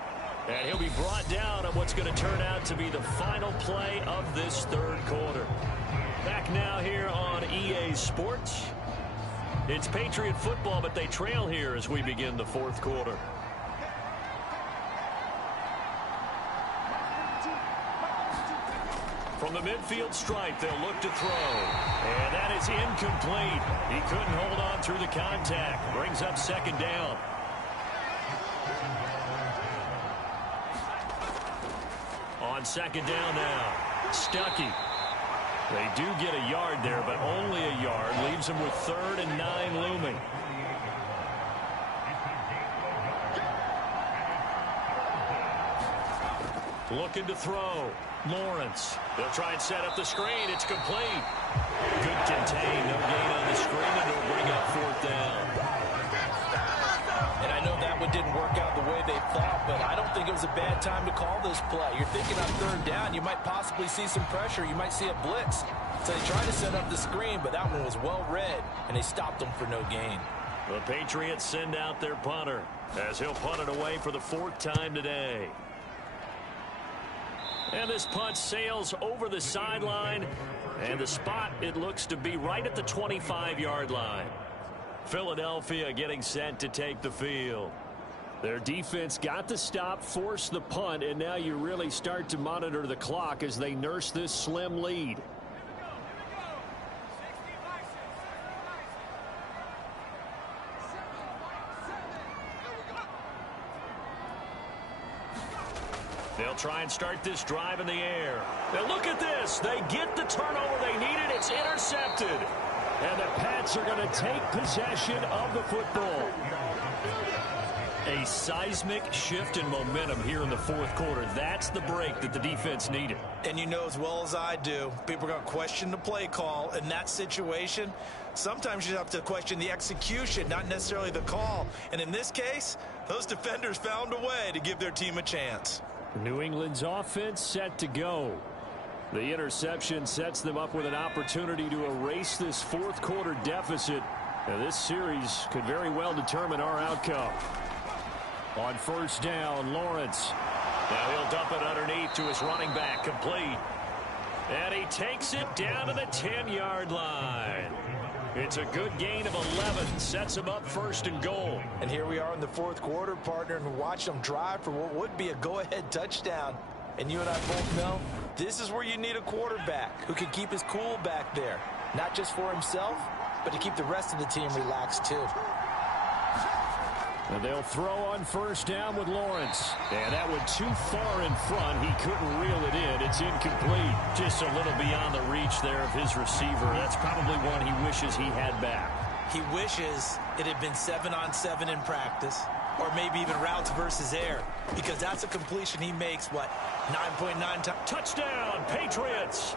And he'll be brought down on what's going to turn out to be the final play of this 3rd quarter. Back now here on EA Sports. It's Patriot football, but they trail here as we begin the 4th quarter. From the midfield stripe, they'll look to throw. And that is incomplete. He couldn't hold on through the contact. Brings up 2nd down. On 2nd down now, Stuckey. They do get a yard there, but only a yard. Leaves them with 3rd and 9 looming. Looking to throw. Lawrence. They'll try and set up the screen. It's complete. Good contain. No gain on the screen, and it'll bring up 4th down. it didn't work out the way they thought, but I don't think it was a bad time to call this play. You're thinking on third down, you might possibly see some pressure. You might see a blitz. So they tried to set up the screen, but that one was well read, and they stopped them for no gain. The Patriots send out their punter as he'll punt it away for the 4th time today. And this punt sails over the sideline, and the spot, it looks to be right at the 25-yard line. Philadelphia getting set to take the field. Their defense got the stop, forced the punt, and now you really start to monitor the clock as they nurse this slim lead. They'll try and start this drive in the air. Now look at this. They get the turnover they needed. It's intercepted. And the Pats are going to take possession of the football. A seismic shift in momentum here in the 4th quarter. That's the break that the defense needed. And you know as well as I do, people are going to question the play call in that situation. Sometimes you have to question the execution, not necessarily the call. And in this case, those defenders found a way to give their team a chance. New England's offense set to go. The interception sets them up with an opportunity to erase this 4th quarter deficit. Now, this series could very well determine our outcome. On 1st down, Lawrence. Now he'll dump it underneath to his running back, complete. And he takes it down to the 10-yard line. It's a good gain of 11. Sets him up 1st and goal. And here we are in the 4th quarter, partner, and watch them drive for what would be a go-ahead touchdown. And you and I both know this is where you need a quarterback who can keep his cool back there. Not just for himself, but to keep the rest of the team relaxed too. And they'll throw on 1st down with Lawrence. And that went too far in front. He couldn't reel it in. It's incomplete. Just a little beyond the reach there of his receiver. That's probably one he wishes he had back. He wishes it had been 7-on-7 in practice, or maybe even routes versus air, because that's a completion he makes, what, 9.9 times? Touchdown, Patriots!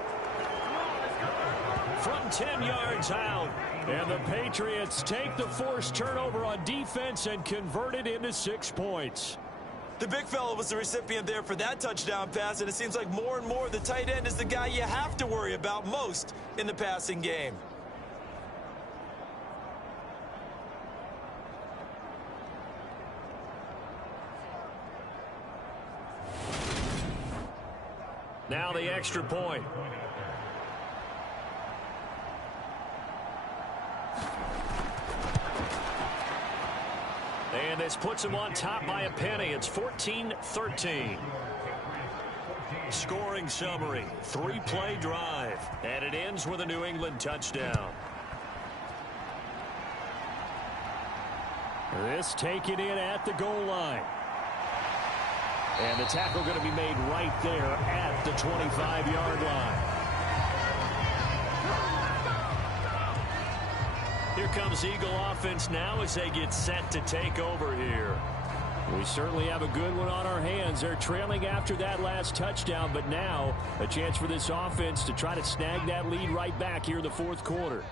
From 10 yards out. And the Patriots take the forced turnover on defense and convert it into 6 points. The big fella was the recipient there for that touchdown pass, and it seems like more and more the tight end is the guy you have to worry about most in the passing game. Now the extra point. And this puts him on top by a penny. It's 14-13. Scoring summary, 3-play drive. And it ends with a New England touchdown. This taken in at the goal line. And the tackle going to be made right there at the 25-yard line. Here comes Eagle offense now as they get set to take over here. We certainly have a good one on our hands. They're trailing after that last touchdown, but now a chance for this offense to try to snag that lead right back here in the 4th quarter.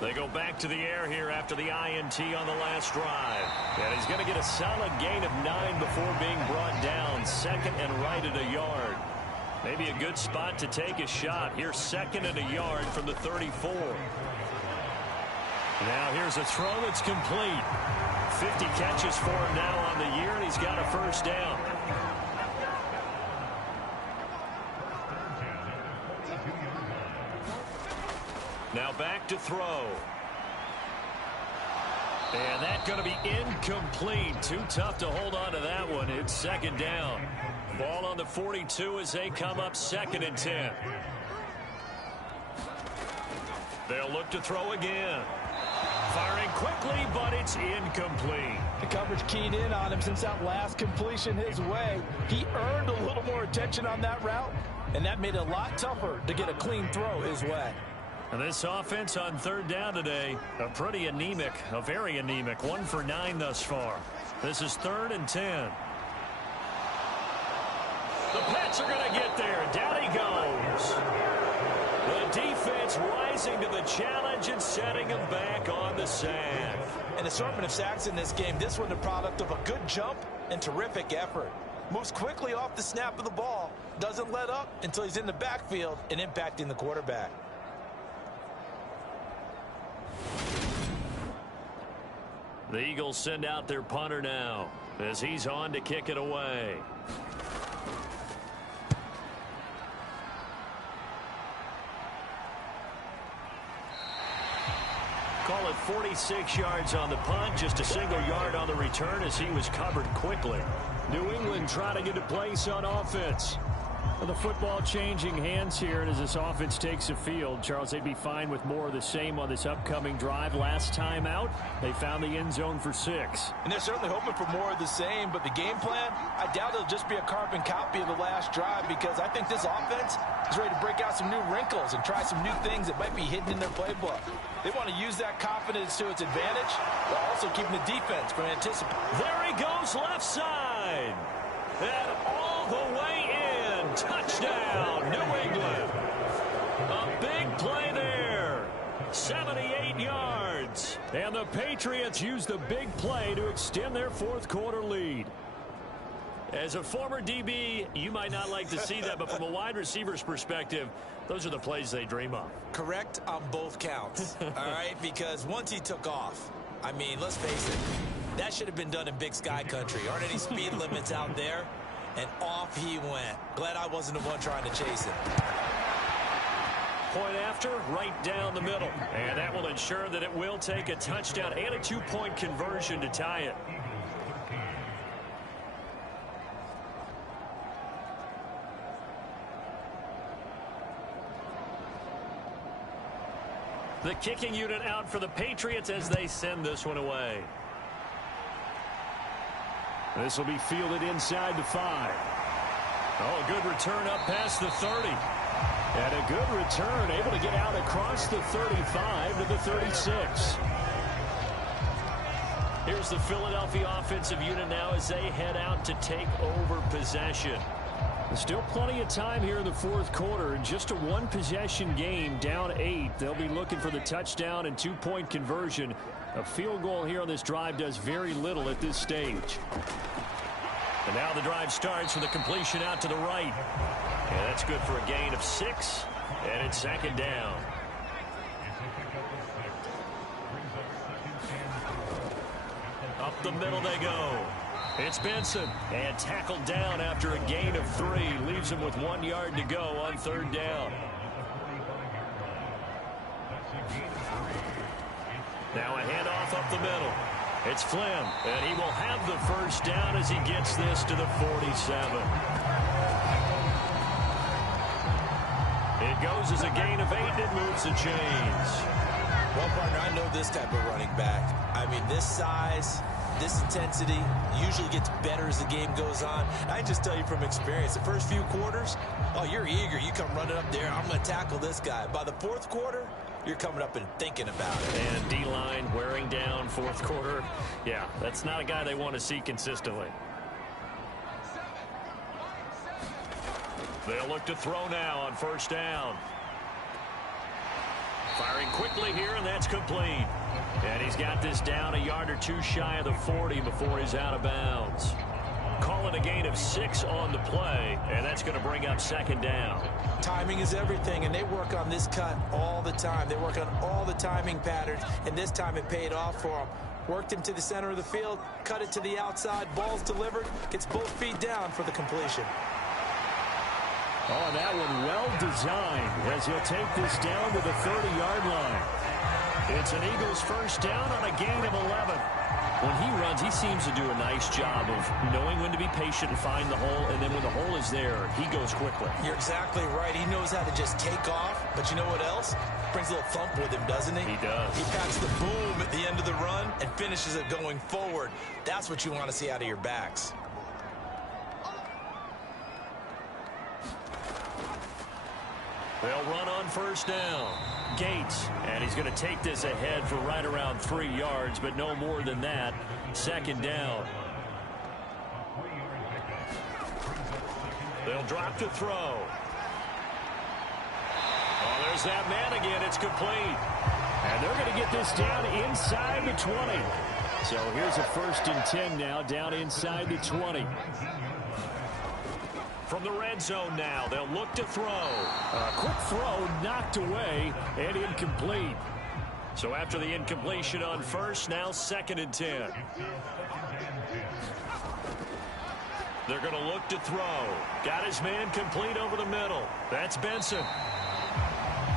They go back to the air here after the INT on the last drive. And he's going to get a solid gain of 9 before being brought down. 2nd and right at a yard. Maybe a good spot to take a shot. Here's 2nd and a yard from the 34. Now here's a throw that's complete. 50 catches for him now on the year, and he's got a 1st down. Now back to throw. And that's going to be incomplete. Too tough to hold on to that one. It's 2nd down. Ball on the 42 as they come up 2nd and 10. They'll look to throw again. Firing quickly, but it's incomplete. The coverage keyed in on him since that last completion his way. He earned a little more attention on that route, and that made it a lot tougher to get a clean throw his way. And this offense on 3rd down today, a very anemic. 1 for 9 thus far. This is 3rd and 10. The Pats are going to get there. Down he goes. The defense rising to the challenge and setting him back on the sack. An assortment of sacks in this game. This one the product of a good jump and terrific effort. Moves quickly off the snap of the ball. Doesn't let up until he's in the backfield and impacting the quarterback. The Eagles send out their punter now as he's on to kick it away. Call it 46 yards on the punt, just a single yard on the return as he was covered quickly. New England trying to get a place on offense. Well, the football changing hands here, and as this offense takes the field, Charles, they'd be fine with more of the same on this upcoming drive. Last time out, they found the end zone for 6. And they're certainly hoping for more of the same, but the game plan, I doubt it'll just be a carbon copy of the last drive, because I think this offense is ready to break out some new wrinkles and try some new things that might be hidden in their playbook. They want to use that confidence to its advantage, while also keeping the defense from anticipating. There he goes, left side. And all the way in. Touchdown, New England. A big play there. 78 yards. And the Patriots use the big play to extend their fourth quarter lead. As a former DB, you might not like to see that, but from a wide receiver's perspective, those are the plays they dream of. Correct on both counts, all right? Because once he took off, I mean, let's face it, that should have been done in Big Sky country. Aren't any speed limits out there? And off he went. Glad I wasn't the one trying to chase him. Point after, right down the middle. And that will ensure that it will take a touchdown and a 2-point conversion to tie it. The kicking unit out for the Patriots as they send this one away. This will be fielded inside the 5. Oh, good return up past the 30. And a good return, able to get out across the 35 to the 36. Here's the Philadelphia offensive unit now as they head out to take over possession. There's still plenty of time here in the fourth quarter. Just a one-possession game, down 8. They'll be looking for the touchdown and 2-point conversion. A field goal here on this drive does very little at this stage. And now the drive starts with a completion out to the right. And that's good for a gain of 6. And it's second down. Up the middle they go. It's Benson. And tackled down after a gain of 3. Leaves him with 1 yard to go on third down. Now a handoff up the middle. It's Flynn, and he will have the first down as he gets this to the 47. It goes as a gain of 8, and it moves the chains. Well, partner, I know this type of running back. I mean, this size, this intensity usually gets better as the game goes on. I just tell you from experience, the first few quarters, oh, you're eager. You come running up there, I'm going to tackle this guy. By the fourth quarter, you're coming up and thinking about it. And D-line wearing down fourth quarter. Yeah, that's not a guy they want to see consistently. They'll look to throw now on first down. Firing quickly here, and that's complete. And he's got this down a yard or 2 shy of the 40 before he's out of bounds. Call it a gain of 6 on the play, and that's going to bring up second down. Timing is everything, and they work on this cut all the time. They work on all the timing patterns, and this time it paid off for them. Worked him to the center of the field, cut it to the outside, ball's delivered, gets both feet down for the completion. Oh, and that one well designed as he'll take this down to the 30-yard line. It's an Eagles first down on a gain of 11. When he runs, he seems to do a nice job of knowing when to be patient and find the hole, and then when the hole is there, he goes quickly. You're exactly right. He knows how to just take off, but you know what else? Brings a little thump with him, doesn't he? He does. He packs the boom at the end of the run and finishes it going forward. That's what you want to see out of your backs. They'll run on first down. Gates, and he's going to take this ahead for right around 3 yards, but no more than that. Second down. They'll drop to throw. Oh, there's that man again. It's complete. And they're going to get this down inside the 20. So here's a 1st and 10 now, down inside the 20. From the red zone now, they'll look to throw. A quick throw knocked away and incomplete. So after the incompletion on 1st, now 2nd and 10. They're going to look to throw. Got his man complete over the middle. That's Benson.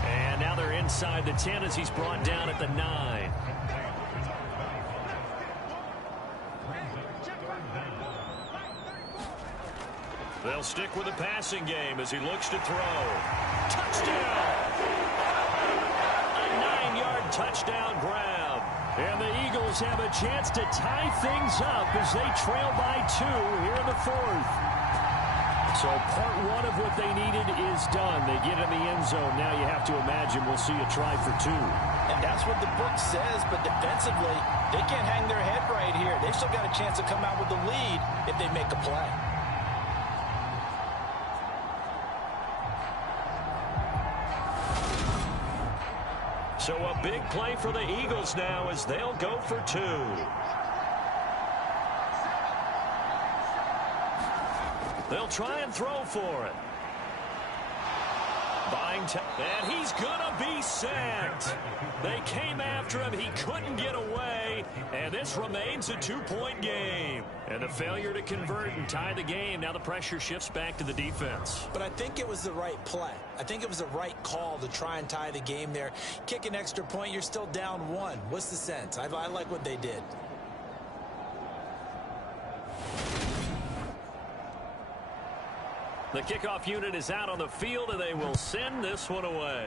And now they're inside the 10 as he's brought down at the 9. They'll stick with the passing game as he looks to throw. Touchdown! A 9-yard touchdown grab. And the Eagles have a chance to tie things up as they trail by 2 here in the 4th. So part 1 of what they needed is done. They get in the end zone. Now you have to imagine we'll see a try for 2. And that's what the book says, but defensively, they can't hang their head right here. They've still got a chance to come out with the lead if they make a play. So a big play for the Eagles now as they'll go for 2. They'll try and throw for it. Buying time, and he's going to be sacked. They came after him. He couldn't get away, and this remains a 2-point game. And the failure to convert and tie the game. Now the pressure shifts back to the defense. But I think it was the right play. I think it was the right call to try and tie the game there. Kick an extra point, you're still down 1. What's the sense? I like what they did. The kickoff unit is out on the field, and they will send this one away.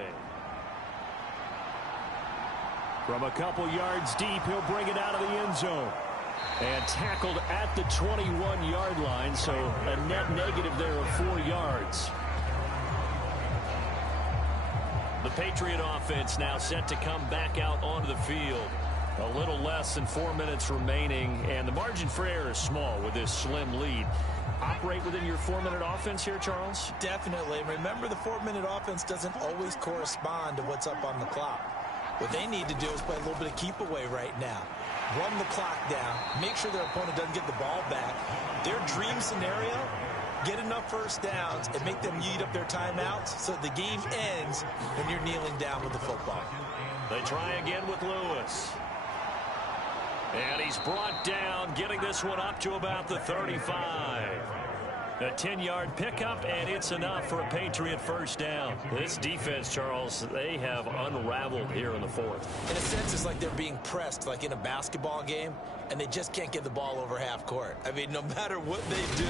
From a couple yards deep, he'll bring it out of the end zone. And tackled at the 21-yard line, so a net negative there of 4 yards. The Patriot offense now set to come back out onto the field. A little less than 4 minutes remaining, and the margin for error is small with this slim lead. Operate within your 4-minute offense here, Charles? Definitely. And remember, the 4-minute offense doesn't always correspond to what's up on the clock. What they need to do is play a little bit of keep away right now. Run the clock down. Make sure their opponent doesn't get the ball back. Their dream scenario, get enough first downs and make them eat up their timeouts so the game ends when you're kneeling down with the football. They try again with Lewis. And he's brought down, getting this one up to about the 35. A 10-yard pickup, and it's enough for a Patriot first down. This defense, Charles, they have unraveled here in the 4th. In a sense, it's like they're being pressed like in a basketball game, and they just can't get the ball over half court. I mean, no matter what they do,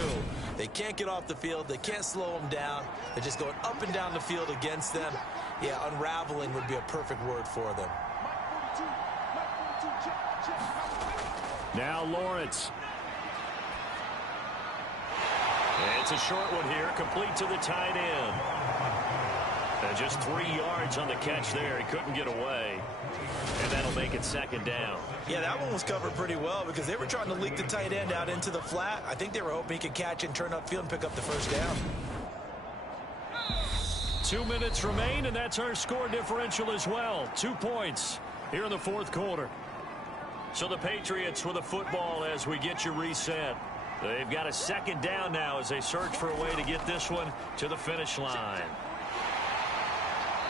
they can't get off the field. They can't slow them down. They're just going up and down the field against them. Yeah, unraveling would be a perfect word for them. Now Lawrence. It's a short one here, complete to the tight end. And just 3 yards on the catch there. He couldn't get away. And that'll make it 2nd down. Yeah, that one was covered pretty well because they were trying to leak the tight end out into the flat. I think they were hoping he could catch and turn upfield and pick up the first down. 2 minutes remain, and that's our score differential as well. 2 points here in the 4th quarter. So the Patriots with a football as we get you reset. They've got a 2nd down now as they search for a way to get this one to the finish line.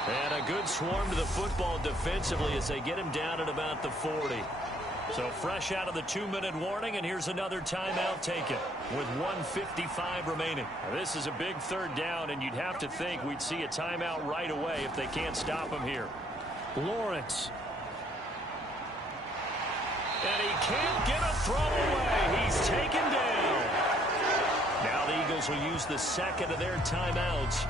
And a good swarm to the football defensively as they get him down at about the 40. So fresh out of the 2-minute warning, and here's another timeout taken with 1:55 remaining. Now, this is a big 3rd down, and you'd have to think we'd see a timeout right away if they can't stop him here. Lawrence. And he can't get a throw away. He's taken down. Now the Eagles will use the 2nd of their timeouts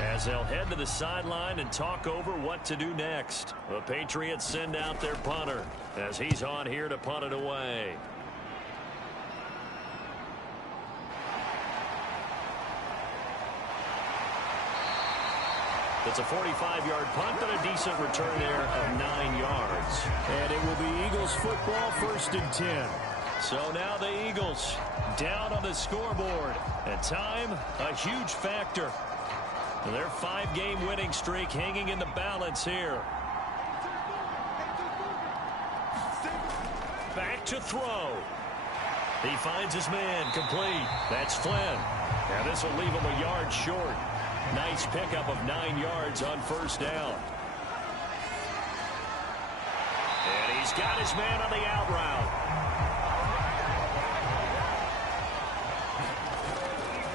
as they'll head to the sideline and talk over what to do next. The Patriots send out their punter as he's on here to punt it away. It's a 45-yard punt and a decent return there of 9 yards. And it will be Eagles football, 1st and 10. So now the Eagles down on the scoreboard. And time, a huge factor. Their 5-game winning streak hanging in the balance here. Back to throw. He finds his man, complete. That's Flynn. And this will leave him a yard short. Nice pickup of 9 yards on first down. And he's got his man on the out route.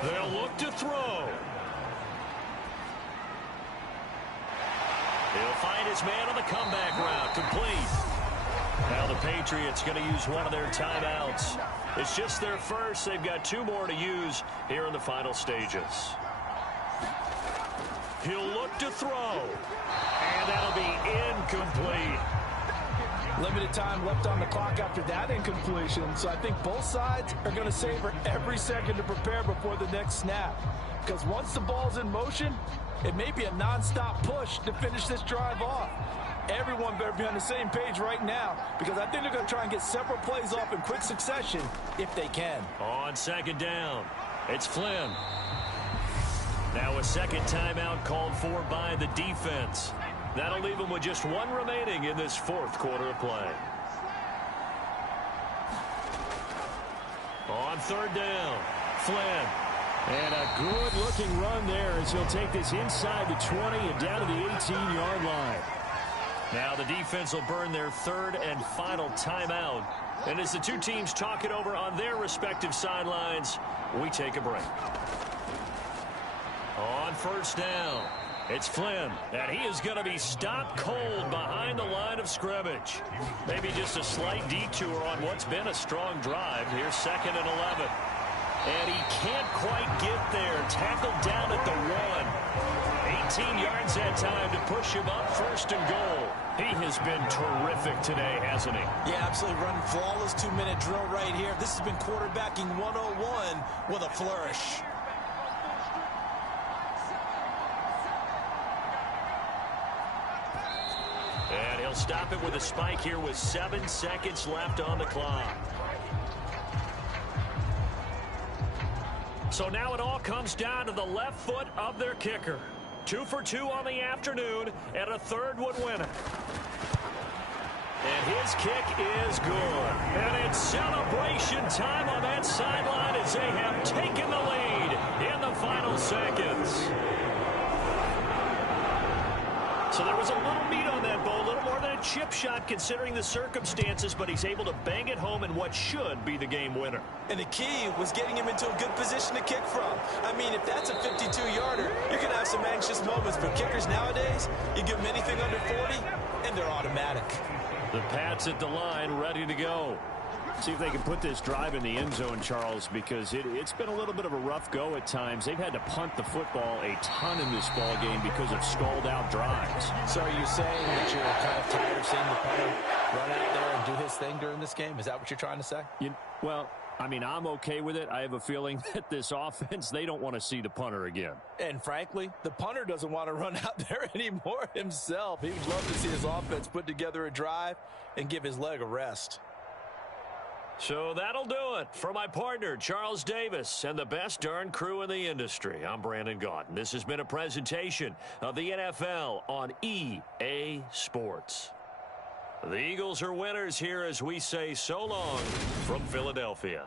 They'll look to throw. He'll find his man on the comeback route, complete. Now the Patriots going to use one of their timeouts. It's just their first. They've got 2 more to use here in the final stages. He'll look to throw. And that'll be incomplete. Limited time left on the clock after that incompletion. So I think both sides are going to savor every second to prepare before the next snap. Because once the ball's in motion, it may be a nonstop push to finish this drive off. Everyone better be on the same page right now, because I think they're going to try and get several plays off in quick succession if they can. On second down, it's Flynn. Now a second timeout called for by the defense. That'll leave them with just 1 remaining in this 4th quarter of play. On third down, Flynn. And a good-looking run there as he'll take this inside the 20 and down to the 18-yard line. Now the defense will burn their 3rd and final timeout. And as the 2 teams talk it over on their respective sidelines, we take a break. On first down, it's Flynn. And he is going to be stopped cold behind the line of scrimmage. Maybe just a slight detour on what's been a strong drive. Here's 2nd and 11. And he can't quite get there. Tackled down at the 1. 18 yards that time to push him up 1st and goal. He has been terrific today, hasn't he? Yeah, absolutely. Running flawless 2-minute drill right here. This has been quarterbacking 101 with a flourish. And he'll stop it with a spike here with 7 seconds left on the clock. So now it all comes down to the left foot of their kicker. 2 for 2 on the afternoon, and a 3rd would win it. And his kick is good. And it's celebration time on that sideline as they have taken the lead in the final seconds. So there was a little meat on that ball, a little more than a chip shot considering the circumstances, but he's able to bang it home in what should be the game winner. And the key was getting him into a good position to kick from. I mean, if that's a 52-yarder, you're going to have some anxious moments. But kickers nowadays, you give them anything under 40, and they're automatic. The Pats at the line, ready to go. See if they can put this drive in the end zone, Charles, because it's been a little bit of a rough go at times. They've had to punt the football a ton in this ball game because of stalled-out drives. So are you saying that you're kind of tired of seeing the punter run out there and do his thing during this game? Is that what you're trying to say? Well, I mean, I'm okay with it. I have a feeling that this offense, they don't want to see the punter again. And frankly, the punter doesn't want to run out there anymore himself. He would love to see his offense put together a drive and give his leg a rest. So that'll do it for my partner, Charles Davis, and the best darn crew in the industry. I'm Brandon Gaudin. This has been a presentation of the NFL on EA Sports. The Eagles are winners here as we say so long from Philadelphia.